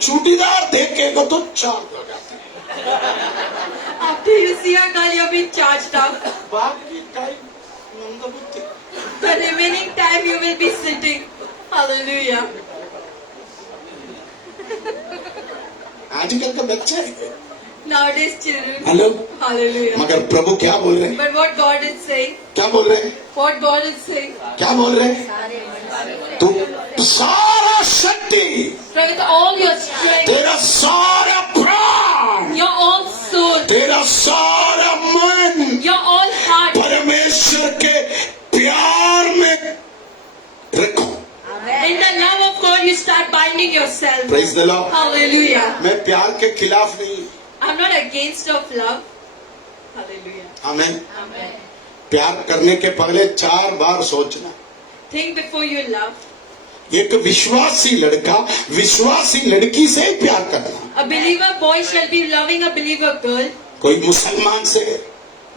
चूड़ीदार देखेगा तो चार हो जाता है। After you see a girl, you've been charged up. बाकी टाइम मंदबुद्धि। The remaining time you will be sitting. Hallelujah. आजकल के बच्चे Nowadays children. Hello, Hallelujah. मगर प्रभु क्या बोल रहे हैं? But what God is saying, क्या बोल रहे हैं? what God is saying, क्या बोल रहे हैं? तू सारा शक्ति, with all your strength, तेरा सारा प्राण, your all soul, तेरा सारा मन your all heart, परमेश्वर के प्यार में रखो। in the love of God you start binding yourself. Praise the Lord. Hallelujah. मैं प्यार के खिलाफ नहीं, I'm not against of love. Hallelujah. आमीन। Amen. प्यार करने के पहले 4 बार सोचना। Think before you love. एक विश्वासी लड़का विश्वासी लड़की से ही प्यार करना, A believer boy shall be loving a believer girl, कोई मुसलमान से,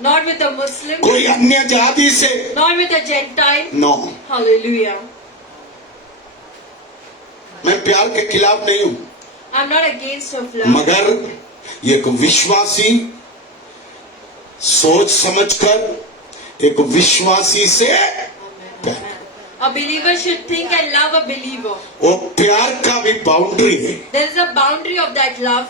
not with a Muslim, कोई अन्य जाति से, not with a Gentile. No. Hallelujah. मैं प्यार के खिलाफ नहीं हूं, I'm not against of love. मगर एक विश्वासी सोच समझकर एक विश्वासी से प्यार। A believer should think and love a believer. वो प्यार का भी बाउंड्री है। There is a boundary of that love.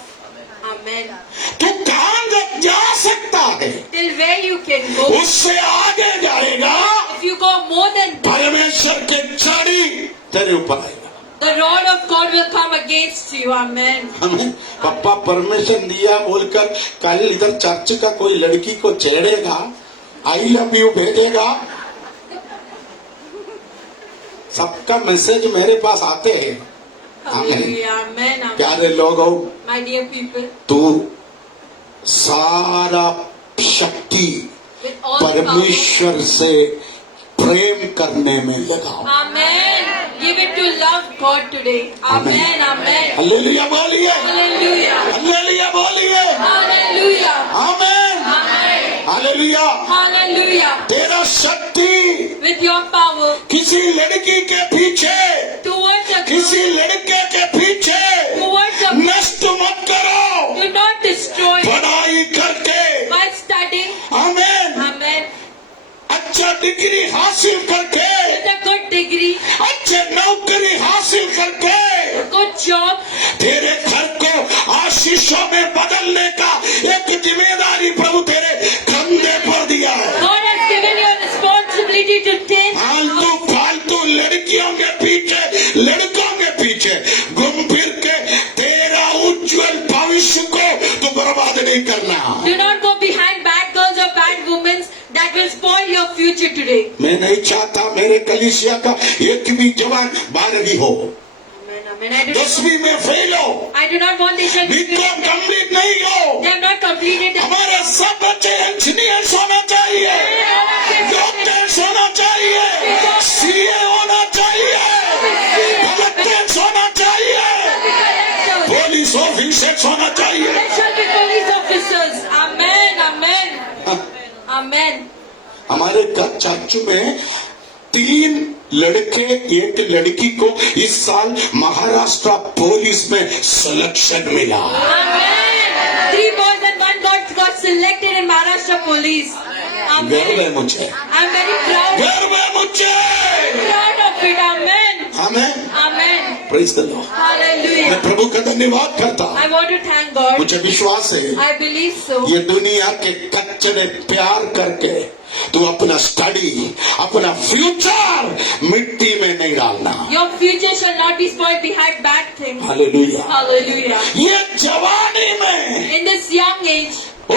Amen. तो कहां तक जा सकता है, Till where you can go. उससे आगे जाएगा, If you go more than that, परमेश्वर के छड़ी तेरे ऊपर आएगा। the rod of God will come against you. Amen. हमें पापा परमिशन दिया बोलकर कल इधर चर्च का कोई लड़की को छेड़ेगा, आई लव यू भेजेगा, सबका मैसेज मेरे पास आते हैं। Hallelujah. Amen. Amen. प्यारे लोगों, My dear people, तू सारा शक्ति with all the power. परमेश्वर से प्रेम करने में लगाओ। Amen. Give it to love God today. Amen. Amen. Hallelujah बोलिए, Hallelujah. हालेलुया बोलिए, Hallelujah. आमीन, Amen. हालेलुया। Hallelujah. तेरा शक्ति With your power किसी लड़की के पीछे, towards a किसी good, लड़के के पीछे towards a नष्ट मत करो। do not destroy पढ़ाई करके, by studying. आमीन, Amen. अच्छा डिग्री हासिल करके, With a good degree, अच्छे नौकरी हासिल करके, good जिम्मेदारी प्रभु तेरे कंधे पर दिया है। God has given you a responsibility to tend फालतू फालतू लड़कियों के पीछे लड़कों के पीछे घूम फिर के तेरा उज्जवल भविष्य को तू बर्बाद नहीं करना। Do not go behind bad girls or bad women that will spoil your future today. मैं नहीं चाहता मेरे कलीसिया का एक भी जवान 12वीं हो, Amen, amen. I do 10वीं में फेल हो, not want they shall be B Com complete नहीं हो। they have not completed the हमारे सब बच्चे इंजीनियर होना चाहिए, डॉक्टर होना चाहिए, सीए होना चाहिए, कलेक्टर होना चाहिए, पुलिस ऑफिसर होना चाहिए। They shall be police officers. Amen, amen, amen. हमारे चर्च में 3 लड़के 1 लड़की को इस साल महाराष्ट्र पुलिस में सिलेक्शन मिला। Amen. 3 boys and 1 got selected in Maharashtra police. गर्व है Amen. मुझे, I'm very proud गर्व है मुझे। of it. Amen. हमें Amen. Praise the Lord. मैं Hallelujah. प्रभु का धन्यवाद करता हूं। I want to thank God. मुझे विश्वास है I believe so. ये दुनिया के कचरे प्यार करके तू अपना स्टडी अपना फ्यूचर मिट्टी में नहीं डालना। Your future shall not be spoiled behind bad things. Hallelujah. Hallelujah. ये जवानी में In this young age, ओ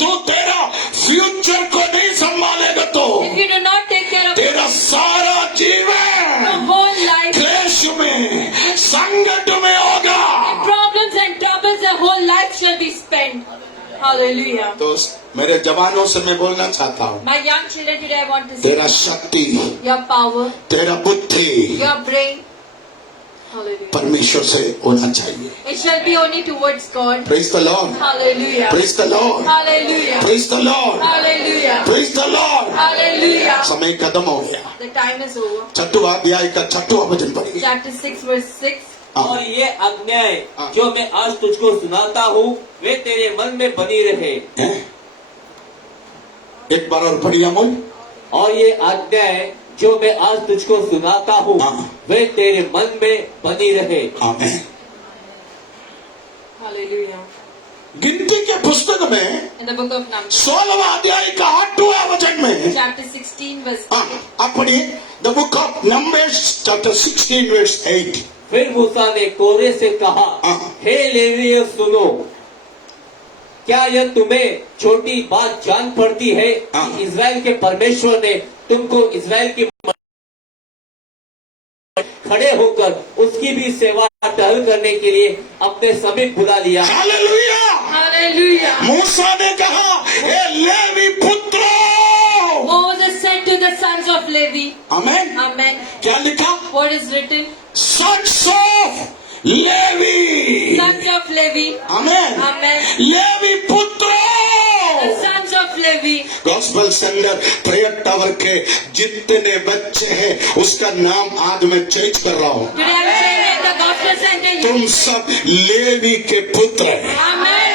तू तेरा फ्यूचर को नहीं संभालेगा तो if you do not take care of तेरा सारा your जीवन whole life, क्लेश में संकट में होगा। problems and troubles, the whole life shall be spent. Hallelujah. तो मेरे जवानों से मैं बोलना चाहता हूँ, My young children today, I want to say, तेरा शक्ति your power, तेरा बुद्धि your brain, hallelujah. परमेश्वर से होना चाहिए। It shall be only towards God. Praise the Lord, Hallelujah. Praise the Lord, Hallelujah. Praise the Lord, Hallelujah. Praise the Lord. Hallelujah. समय खत्म हो गया। The time is over. 6वां अध्याय का 6वां वचन पढ़िए। Chapter 6, verse 6. और ये आज्ञाएं जो मैं आज तुझको सुनाता हूँ वे तेरे मन में बनी रहे। हैं? एक बार और पढ़िए अमोल। और ये आज्ञाएं जो मैं आज तुझको सुनाता हूँ हाँ। वे तेरे मन में बनी रहे। आमीन। Hallelujah. गिनती के पुस्तक में In the book of Numbers, 16वां अध्याय का 8वां वचन में chapter 16, verse 8. आप पढ़िए the book of Numbers chapter 16 verse 8। फिर मूसा ने कोरे से कहा, हाँ। हे लेवियों सुनो, क्या यह तुम्हें छोटी बात जान पड़ती है हाँ। कि इज़राइल के परमेश्वर ने तुमको इज़राइल की खड़े होकर उसकी भी सेवा टहल करने के लिए अपने समीप बुला लिया। हालेलुया। Hallelujah. मूसा ने कहा, हे लेवी पुत्रों। Moses said to the sons of Levi, आमीन। Amen. क्या लिखा? What is written? Sons of Levi. Sons of Levi. आमीन। Amen. लेवी पुत्रों। The sons of Levi. Gospel centre prayer tower के जितने बच्चे हैं उसका नाम आज मैं चेंज कर रहा हूँ। Today I'm saying that the gospel center. तुम सब लेवी के पुत्र हैं। Amen.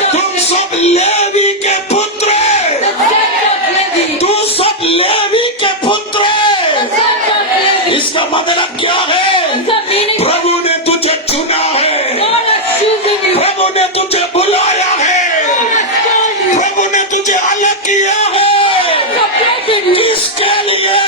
The तुम sons सब लेवी के पुत्र of, the हैं। sons of Levi. तू सब लेवी के पुत्र The हैं। sons of Levi. इसका मतलब क्या है? What's the meaning? प्रभु ने तुझे चुना है, God has chosen you. प्रभु ने तुझे बुलाया है, God has called you. प्रभु ने तुझे अलग किया है। God has separated you. किसके लिए?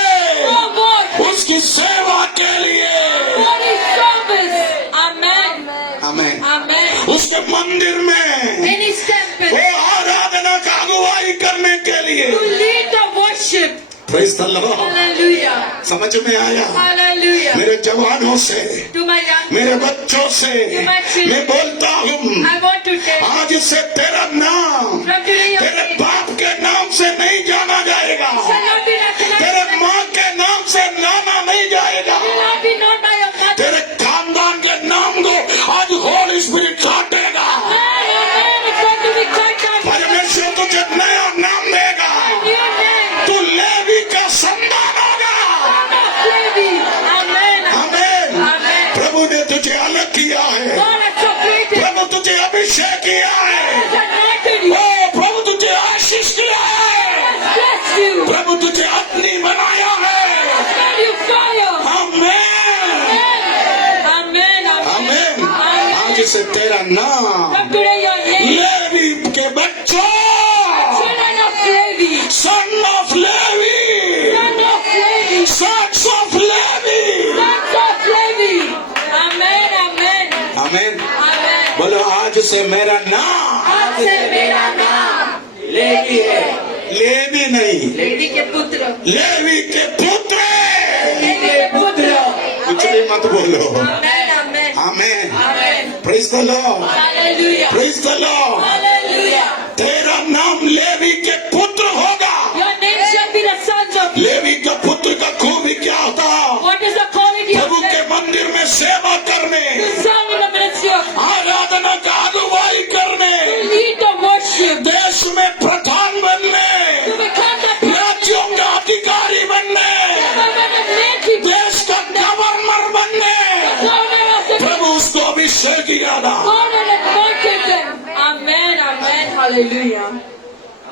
Oh God. उसकी सेवा के लिए। For His service. Amen. Amen. Amen. उसके मंदिर में In His temple. वो आराधना का अगुवाई करने के लिए। To lead the worship. Praise the Lord. Hallelujah. समझ में आया? Hallelujah. मेरे जवानों से, To my young, मेरे बच्चों से मैं बोलता हूँ, I want to tell. आज से तेरा नाम From today your तेरे name बाप के नाम से नहीं जाना जाएगा, shall not be तेरे recognized. माँ के नाम से नाना नहीं जाएगा, Will not be known by your mother. तेरे खानदान के नाम को आज होली स्पिरिट काटेगा। Amen. It's going to be cut off. परमेश्वर तुझे नया नाम देगा, New name. तू लेवी का संतान होगा। Son of Levi. Amen. Amen. Amen. प्रभु ने तुझे अलग किया है, God has separated. प्रभु तुझे अभिषेक किया है, Has anointed you. ओ प्रभु तुझे आशीष किया है, Has blessed you. प्रभु तुझे अग्नि बनाया है। Has made you fire. आमीन। Amen. आमीन। Amen. आज से तेरा नाम From today your name. Levi के बच्चों son of Levi, Son of Levi. sons of Levi. Sons of Levi. Amen. Amen. Amen. Amen. बोलो आज से मेरा नाम आज से मेरा नाम लेवी है। लेवी नहीं, लेवी के पुत्र, लेवी के पुत्र। लेवी के पुत्र। कुछ भी मत बोलो। Amen. Amen. Amen. Amen. Praise the Lord, Hallelujah. Praise the Lord. Hallelujah. तेरा नाम लेवी के पुत्र होगा। Your name shall be the sons of Levi. Levi का पुत्र का खूबी क्या होता? What is the quality of प्रभु के Levi? मंदिर में सेवा करने, To serve in the ministry of आराधना का अगुवाई करने, to lead the worship, देश में प्रधान बनने, to become the राज्यों का अधिकारी बनने, government of native, देश का गवर्नर बनने governor of the प्रभु उसको अभिषेक किया था। God and anointed them. Amen. Amen. Hallelujah.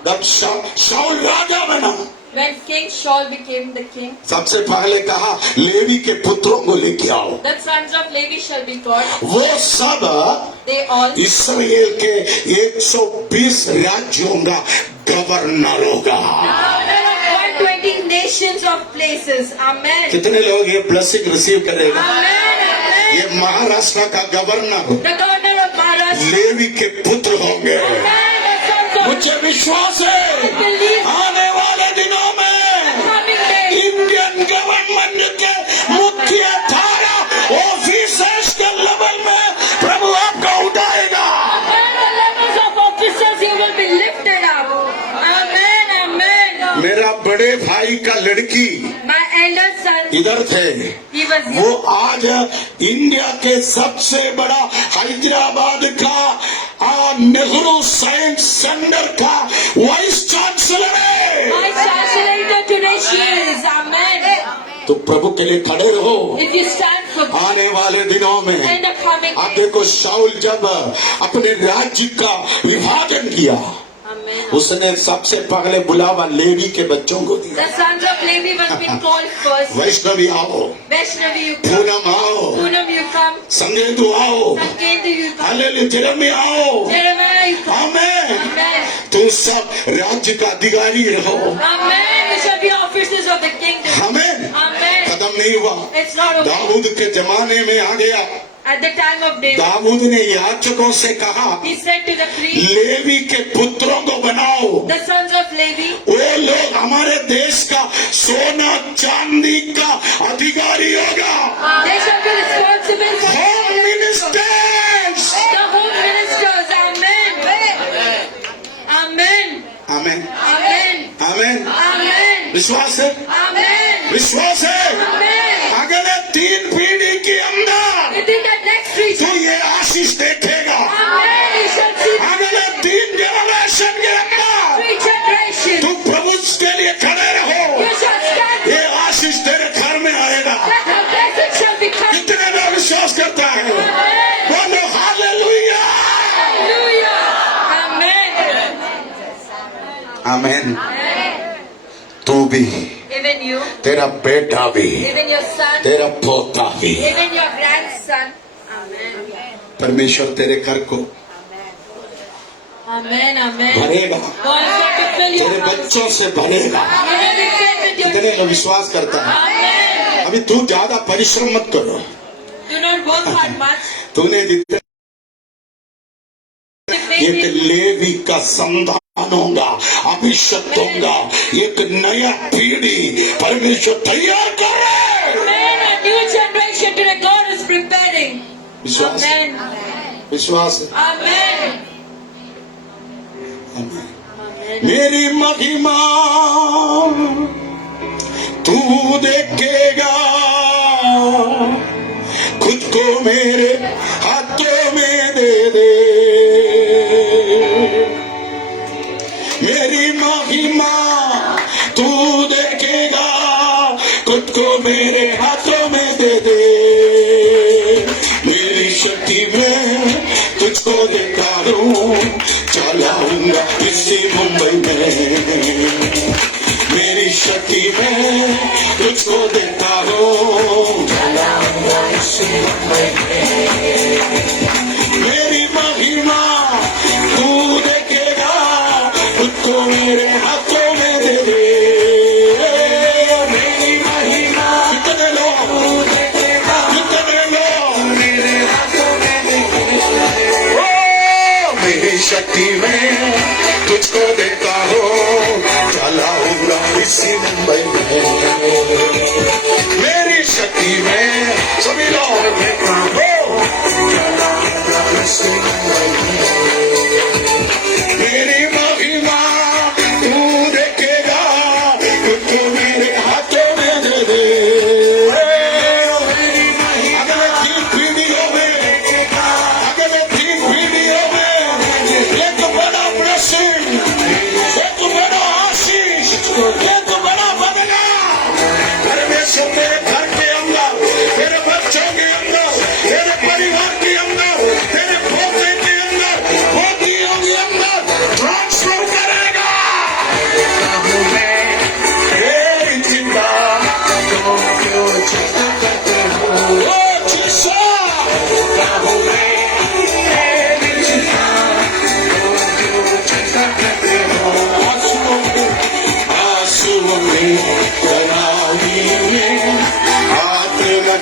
तब शाऊल राजा बना। When King Saul became the king, सबसे पहले कहा लेवी के पुत्रों को लेके आओ। the sons of Levi shall be taught. वो सब They all इसराइल के 120 राज्यों का गवर्नर होगा। governor of 120 nations of places. Amen. कितने लोग ये ब्लेसिंग रिसीव करेगा? Amen. Amen. ये महाराष्ट्र का governor The governor of Maharashtra. Levi के पुत्र होंगे। Amen. The sons of मुझे विश्वास है believe आने वाले दिनों में coming days. इंडियन गवर्नमेंट के मुख्य धारा ऑफिसर्स के लेवल में प्रभु आपको उठाएगा। When the levels of officers you will be lifted up. Amen. Amen. मेरा बड़े भाई का लड़की My elder son, इधर थे, he was वो आज इंडिया के सबसे बड़ा हैदराबाद का नेहरू साइंस सेंटर का वाइस चांसलर है। my chancellor today she is. Amen. तो प्रभु के लिए खड़े रहो। If you stand for God आने वाले दिनों में in the coming आप days. देखो शाऊल जब अपने राज्य का विभाजन किया, Amen. उसने सबसे पहले बुलावा लेवी के बच्चों को दिया। The sons of Levi must be called first. Vaishnavi आओ, Vaishnavi you come. पूनम आओ, Poonam you come. संगेतु आओ, Sanketu you come. Hallelujah, Jeremiah आओ। Jeremiah you come. Amen. Amen. तुम सब राज्य का अधिकारी रहो। Amen. We shall be officers of the kingdom. Amen. Amen. खत्म नहीं हुआ, It's not over. दाऊद के जमाने में आ गया। At the time of David, Dawood ने याचकों से कहा he said to the priest, Levi के पुत्रों को बनाओ, the sons of Levi, वो लोग हमारे देश का सोना चांदी का अधिकारी होगा। they shall be responsible for home ministers. the home ministers. Amen. Amen. Amen, Amen. Amen. Amen. विश्वास है, Amen. विश्वास है। Amen. अगले 3 पीढ़ी के अंदर Within the next three तो ये आशीष देखेगा। Amen. We shall see अगले 3 जनरेशन के अंदर three generations. तू प्रभु के लिए खड़े रहो। You shall stand. ये आशीष तेरे घर में आएगा। That the blessing shall become. कितने लोग विश्वास करता है? Amen. बोलो hallelujah. Hallelujah. Amen. Amen. Amen. तू भी, Even you, तेरा बेटा भी, even your son, तेरा पोता भी, even your grandson. Amen. परमेश्वर तेरे घर को Amen. Amen. भरेगा, God is going to fill तेरे your house. बच्चों से भरेगा। You will be filled with your कितने लोग विश्वास करता है? Amen. अभी तू ज्यादा परिश्रम मत करो। Do not work hard much. तूने जितने एक लेवी का संतान होगा, अभिषेक होगा, एक नया पीढ़ी परमेश्वर तैयार करे। Amen. A new generation today God is preparing. विश्वास, Amen. विश्वास। Amen. मेरी महिमा तू देखेगा, खुद को मेरे हाथों में दे दे। मेरी महिमा तू देखेगा, खुद को मेरे हाथों में दे दे। मेरी शक्ति में तुझको देता हूँ, चलाऊंगा इसी मुंबई में। मेरी शक्ति में तुझको देता हूँ, चलाऊंगा इसी मुंबई में। मेरी महिमा तू देखेगा, खुद को मेरे हाथों में दे मेरी महिमा कितने लोग ओ मेरी शक्ति में तुझको देता हूँ चलाऊंगा इसी मुंबई में मेरी शक्ति में सभी लोग देता हूँ चलाऊंगा इसी मुंबई में मेरी महिमा तू देखेगा तुझको मेरे हाथों में दे दे अगले 3 वीडियो में एक बड़ा ब्लेसिंग एक बड़ा आशीष एक बड़ा बदला परमेश्वर तेरे घर के अंदर तेरे बच्चों के अंदर तेरे परिवार के अंदर तेरे पोते के अंदर पोतियों के अंदर ट्रांसफर करेगा ए जिंदा तुम क्यों चिंता करते हो ओ जीसस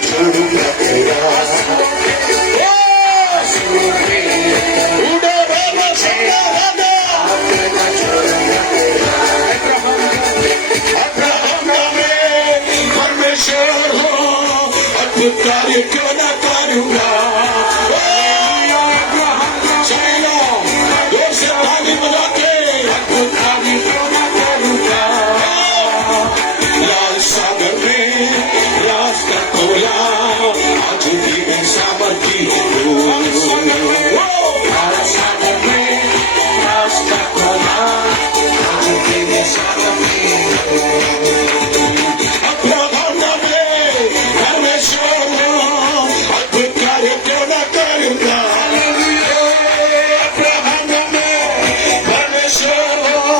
छोड़ूंगा तेरा उड़ो बाबा सदा अब्राहम में परमेश्वर हो अद्भुत कार्य क्यों न करूंगा चलो जोर से ताली बजा के अद्भुत कार्य क्यों न करूंगा लाल सागर में रास्ता खोला आज भी मैं सामर्थी हूँ लाल सागर में रास्ता खोला आज भी मैं सामर्थी हूँ अब्राहम में परमेश्वर हो अद्भुत कार्य क्यों न करूंगा अब्राहम में परमेश्वर हो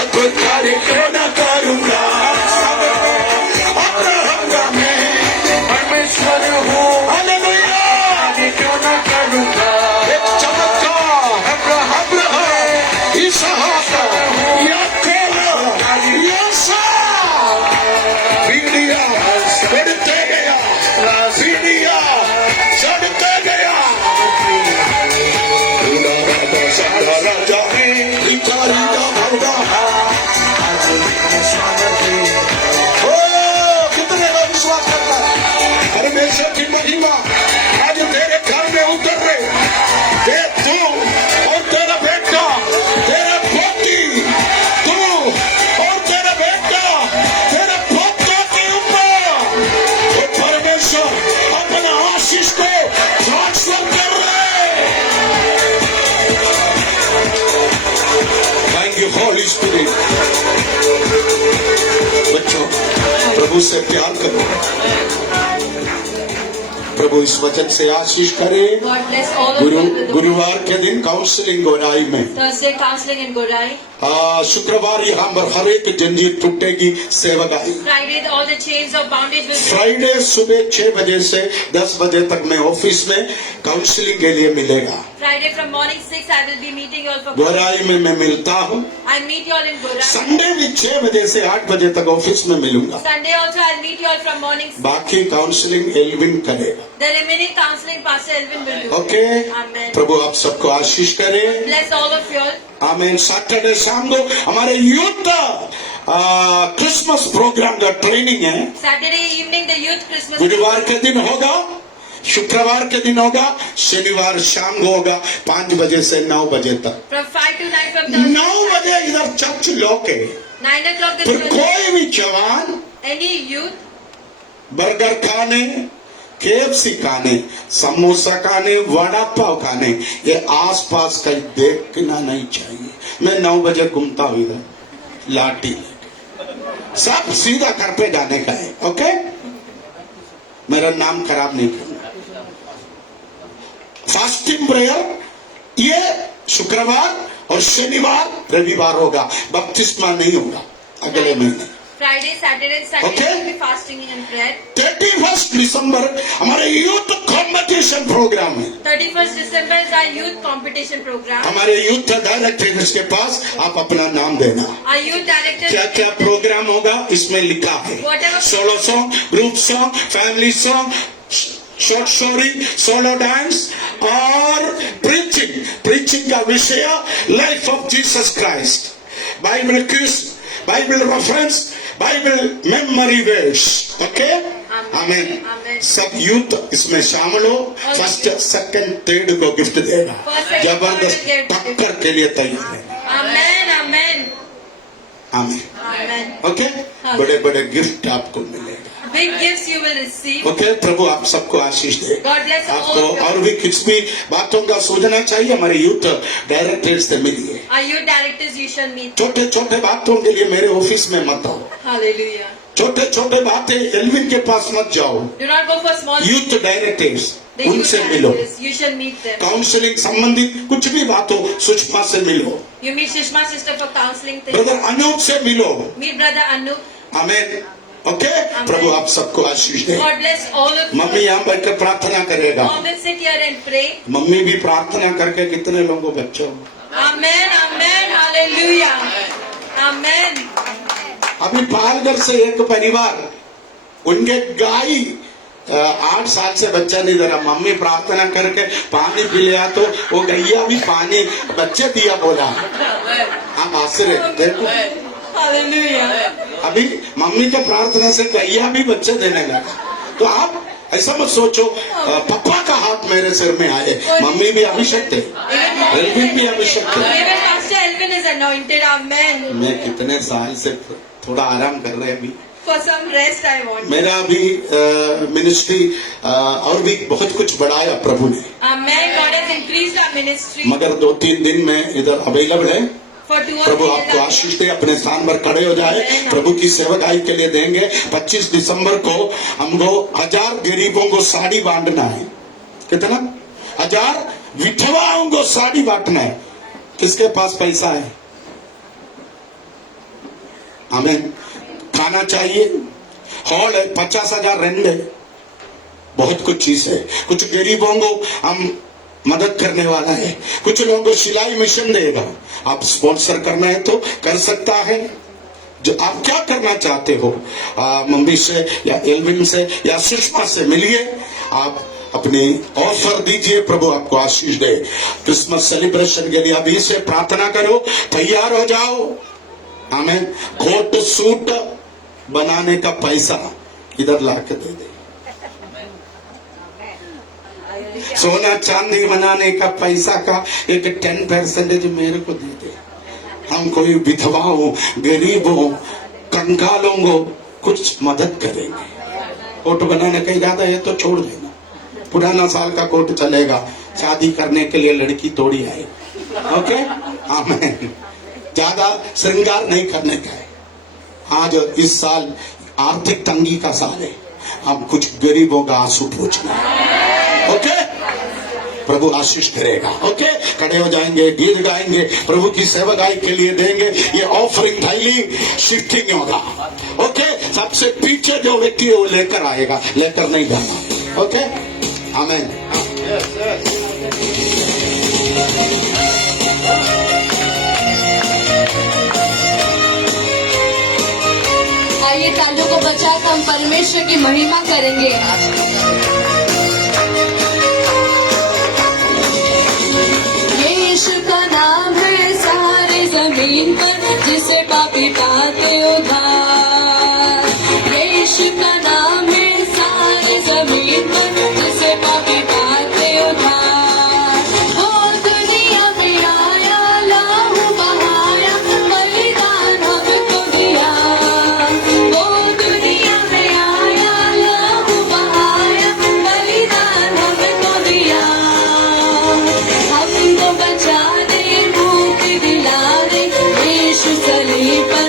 अद्भुत कार्य क्यों न करूंगा परमेश्वर की महिमा आज तेरे घर में उतर रहे तू और तेरा बेटा तेरा पोती तू और तेरा बेटा तेरे पोते के ऊपर वो परमेश्वर अपना आशीष को ट्रांसफर कर रहे थैंक यू होली स्पिरिट बच्चों प्रभु से प्यार करो प्रभु इस वचन से आशीष करे God bless all of you with the गुरुवार के दिन काउंसलिंग गोराई में Thursday counseling in Gorai. शुक्रवार यहाँ पर हर एक जंजीर टूटेगी सेवकाई Friday, all the chains of bondage will be. Friday सुबह 6 बजे से 10 बजे तक मैं ऑफिस में काउंसलिंग के लिए मिलेगा Friday from morning 6, I will be meeting you all for. गोराई में मैं मिलता हूँ I meet you all in Gorai. Sunday भी 6 बजे से 8 बजे तक ऑफिस में मिलूंगा Sunday also I'll meet you all from morning 6. बाकी काउंसलिंग एल्विन करेगा The remaining counseling Pastor Elvin will do. Okay Amen. प्रभु आप सबको आशीष करे Bless all of you all. Amen Saturday शाम को हमारे यूथ क्रिसमस प्रोग्राम का ट्रेनिंग है Saturday evening the youth Christmas. गुरुवार के दिन होगा शुक्रवार के दिन होगा शनिवार शाम को होगा 5 बजे से 9 बजे तक From 5 to 9 from the 9 बजे इधर चर्च लोके 9 o'clock the फिर church. कोई भी जवान Any youth बर्गर खाने KFC खाने समोसा खाने वड़ा पाव खाने ये आसपास कहीं देखना नहीं चाहिए मैं 9 बजे घूमता हूँ इधर लाठी लेके सब सीधा घर पे जाने का है ओके मेरा नाम खराब नहीं करना फास्टिंग प्रेयर ये शुक्रवार और शनिवार रविवार होगा बपतिस्मा नहीं होगा अगले महीने Friday, Saturday, and Sunday Okay. we'll be fasting and prayer. 31 दिसंबर हमारे यूथ कंपटीशन प्रोग्राम है। 31st December is our youth competition program. हमारे यूथ डायरेक्टर के पास आप अपना नाम देना। Our youth director. क्या क्या प्रोग्राम होगा इसमें लिखा है। Whatever. Solo song, group song, family song, short story, solo dance और प्रीचिंग का विषय life of Jesus Christ, Bible quiz, Bible reference, Bible memory verse. Okay, आमीन। सब यूथ इसमें शामिल हो। फर्स्ट, सेकंड, थर्ड को गिफ्ट देगा। जबरदस्त टक्कर के लिए तैयार है। Amen, amen. Amen. Amen. Okay, बड़े बड़े गिफ्ट आपको मिलेगा। Big gifts you will receive. Okay, प्रभु आप सबको आशीष दे। God bless all आपको of you. और भी कुछ भी बातों का सोचना चाहिए, हमारे यूथ डायरेक्टर से मिलिए। Our youth directors you shall meet. छोटे छोटे बातों के लिए मेरे ऑफिस में मत आओ। Hallelujah. छोटे छोटे बातें एल्विन के पास मत जाओ। Do not go for small. Youth directors The youth उनसे मिलो। directors you shall meet them. Counselling संबंधित कुछ भी बात हो सुषमा से मिलो। You meet Shishma sister for counseling things. Brother Anoop से मिलो। Meet brother Anu. आमीन। ओके, प्रभु आप सबको आशीष दे। God bless all of you. Mummy यहाँ बैठकर प्रार्थना करेगा। All will sit here and pray. Mummy भी प्रार्थना करके कितने लोगों को बच्चों। Amen, amen, hallelujah. Amen. अभी पालघर से एक परिवार, उनके गाय 8 साल से बच्चा नहीं दे रहा। मम्मी प्रार्थना करके पानी पी लिया तो वो गैया भी पानी बच्चे दिया बोला। हम हंस रहे देखो। Hallelujah. अभी मम्मी के प्रार्थना से गैया भी बच्चे देने लगा। तो आप ऐसा मत सोचो पापा का हाथ मेरे सिर में आए। मम्मी भी अभिषेक थे, एल्विन भी अभिषेक थे। Even Pastor Elvin is anointed. Amen. मैं कितने साल से थोड़ा आराम कर रहे अभी। For some rest I want. मेरा भी मिनिस्ट्री और भी बहुत कुछ बढ़ाया प्रभु ने, Amen. God has increased our ministry. मगर 2-3 दिन में इधर अवेलेबल है। For 2 or प्रभु 3 आपको days. आशीष दे। अपने स्थान पर खड़े हो जाए, प्रभु की सेवकाई के लिए देंगे। 25 दिसंबर को हमको 1000 गरीबों को साड़ी बांटना है। कितना? 1000 विधवाओं को साड़ी बांटना है। किसके पास पैसा है? हमें खाना चाहिए, हॉल है, 50,000 रेंट है, बहुत कुछ चीज है। कुछ गरीबों को हम मदद करने वाला है, कुछ लोगों को सिलाई मिशन देगा। आप स्पॉन्सर करना है तो कर सकता है। जो आप क्या करना चाहते हो, मम्मी से या एल्विन से या सुषमा से मिलिए। आप अपनी ऑफर दीजिए, प्रभु आपको आशीष दे। क्रिसमस सेलिब्रेशन के लिए अभी से प्रार्थना करो, तैयार हो जाओ। हमें कोट सूट बनाने का पैसा इधर ला के दे दे। सोना चांदी बनाने का पैसा का एक 10% मेरे को दे दे। हम कोई विधवाओं, गरीबों, कंगालों को कुछ मदद करेंगे। कोट बनाने का इरादा है तो छोड़ देना, पुराना साल का कोट चलेगा। शादी करने के लिए लड़की तोड़ी आए। ओके, आमीन। ज्यादा श्रृंगार नहीं करने का है। आज इस साल आर्थिक तंगी का साल है, हम कुछ गरीबों का आंसू पूछना। ओके, प्रभु आशीष करेगा। ओके, खड़े हो जाएंगे, गीत गाएंगे, प्रभु की सेवकाई के लिए देंगे। ये ऑफरिंग थैली शिफ्टिंग होगा। ओके, सबसे पीछे जो व्यक्ति है वो लेकर आएगा, लेकर नहीं जाना। ओके, आमीन। आइए तालियों को बजाकर हम परमेश्वर की महिमा करेंगे। यीशु का नाम है सारे जमीन पर, जिसे पापी पाते उद्धार। यीशु का नाम है सारे जमीन पर, जिसे पापी पाते उद्धार। वो दुनिया में आया, लहू बहाया, बलिदान हमको दिया। वो दुनिया में आया, लहू बहाया, बलिदान हमको दिया। हमको बचा दे, मुक्ति दिला दे, यीशु सलीब पर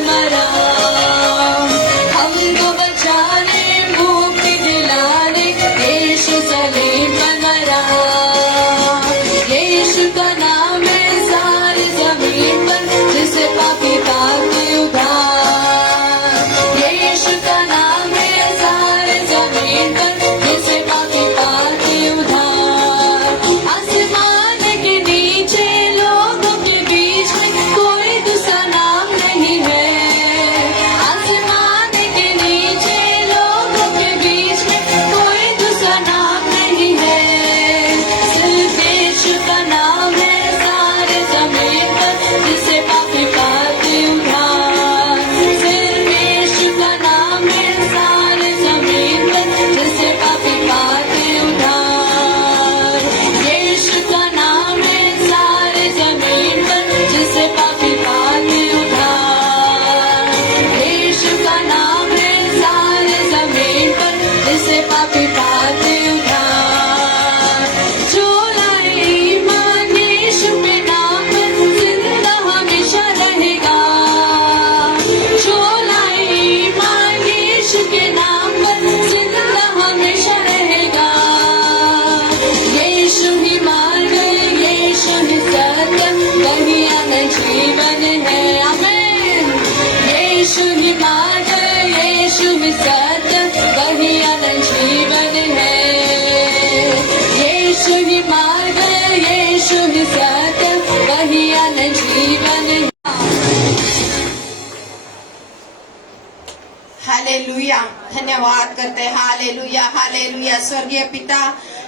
हालेलुया, धन्यवाद करते हैं। Hallelujah, hallelujah. स्वर्गीय पिता,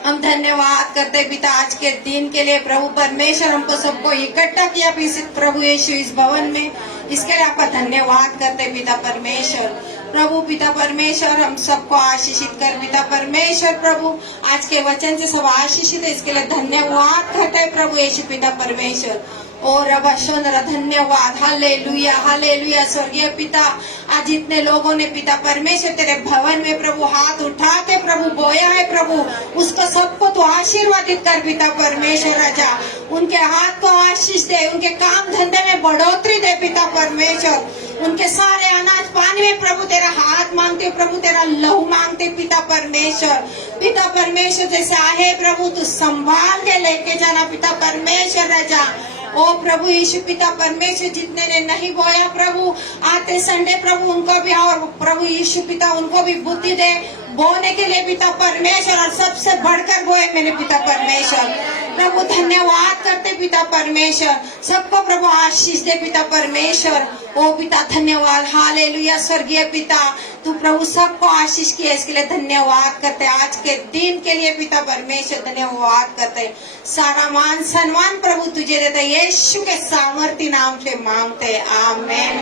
हम धन्यवाद करते हैं पिता आज के दिन के लिए। प्रभु परमेश्वर हमको सबको इकट्ठा किया प्रभु यीशु इस भवन में, इसके लिए आपका धन्यवाद करते हैं पिता परमेश्वर। प्रभु पिता परमेश्वर हम सबको आशीषित कर पिता परमेश्वर। प्रभु आज के वचन से सब आशीषित है, इसके लिए धन्यवाद करते हैं प्रभु यीशु पिता परमेश्वर। और रबा शोनरा धन्यवाद। Hallelujah, hallelujah. स्वर्गीय पिता आज जितने लोगों ने पिता परमेश्वर तेरे भवन में प्रभु हाथ उठा के प्रभु बोया है प्रभु, उसको सबको तो आशीर्वादित कर पिता परमेश्वर। राजा उनके हाथ को आशीष दे, उनके काम धंधे में बढ़ोतरी दे पिता परमेश्वर। उनके सारे अनाज पानी में प्रभु तेरा हाथ मांगते प्रभु, तेरा लहू मांगते पिता परमेश्वर। पिता परमेश्वर जैसे आए प्रभु तू संभाल के लेके जाना पिता परमेश्वर। राजा ओ प्रभु यीशु पिता परमेश्वर जितने ने नहीं बोया प्रभु आते संडे प्रभु उनको भी, और प्रभु यीशु पिता उनको भी बुद्धि दे बोने के लिए पिता परमेश्वर, और सबसे बढ़कर बोए मेरे पिता परमेश्वर। प्रभु धन्यवाद करते पिता परमेश्वर, सबको प्रभु आशीष दे पिता परमेश्वर। ओ पिता धन्यवाद। हालेलुया। स्वर्गीय पिता तू प्रभु सबको आशीष किया, इसके लिए धन्यवाद करते। आज के दिन के लिए पिता परमेश्वर धन्यवाद करते। सारा मान सम्मान प्रभु तुझे देते, यीशु के सामर्थ्य नाम से मांगते, आमेन।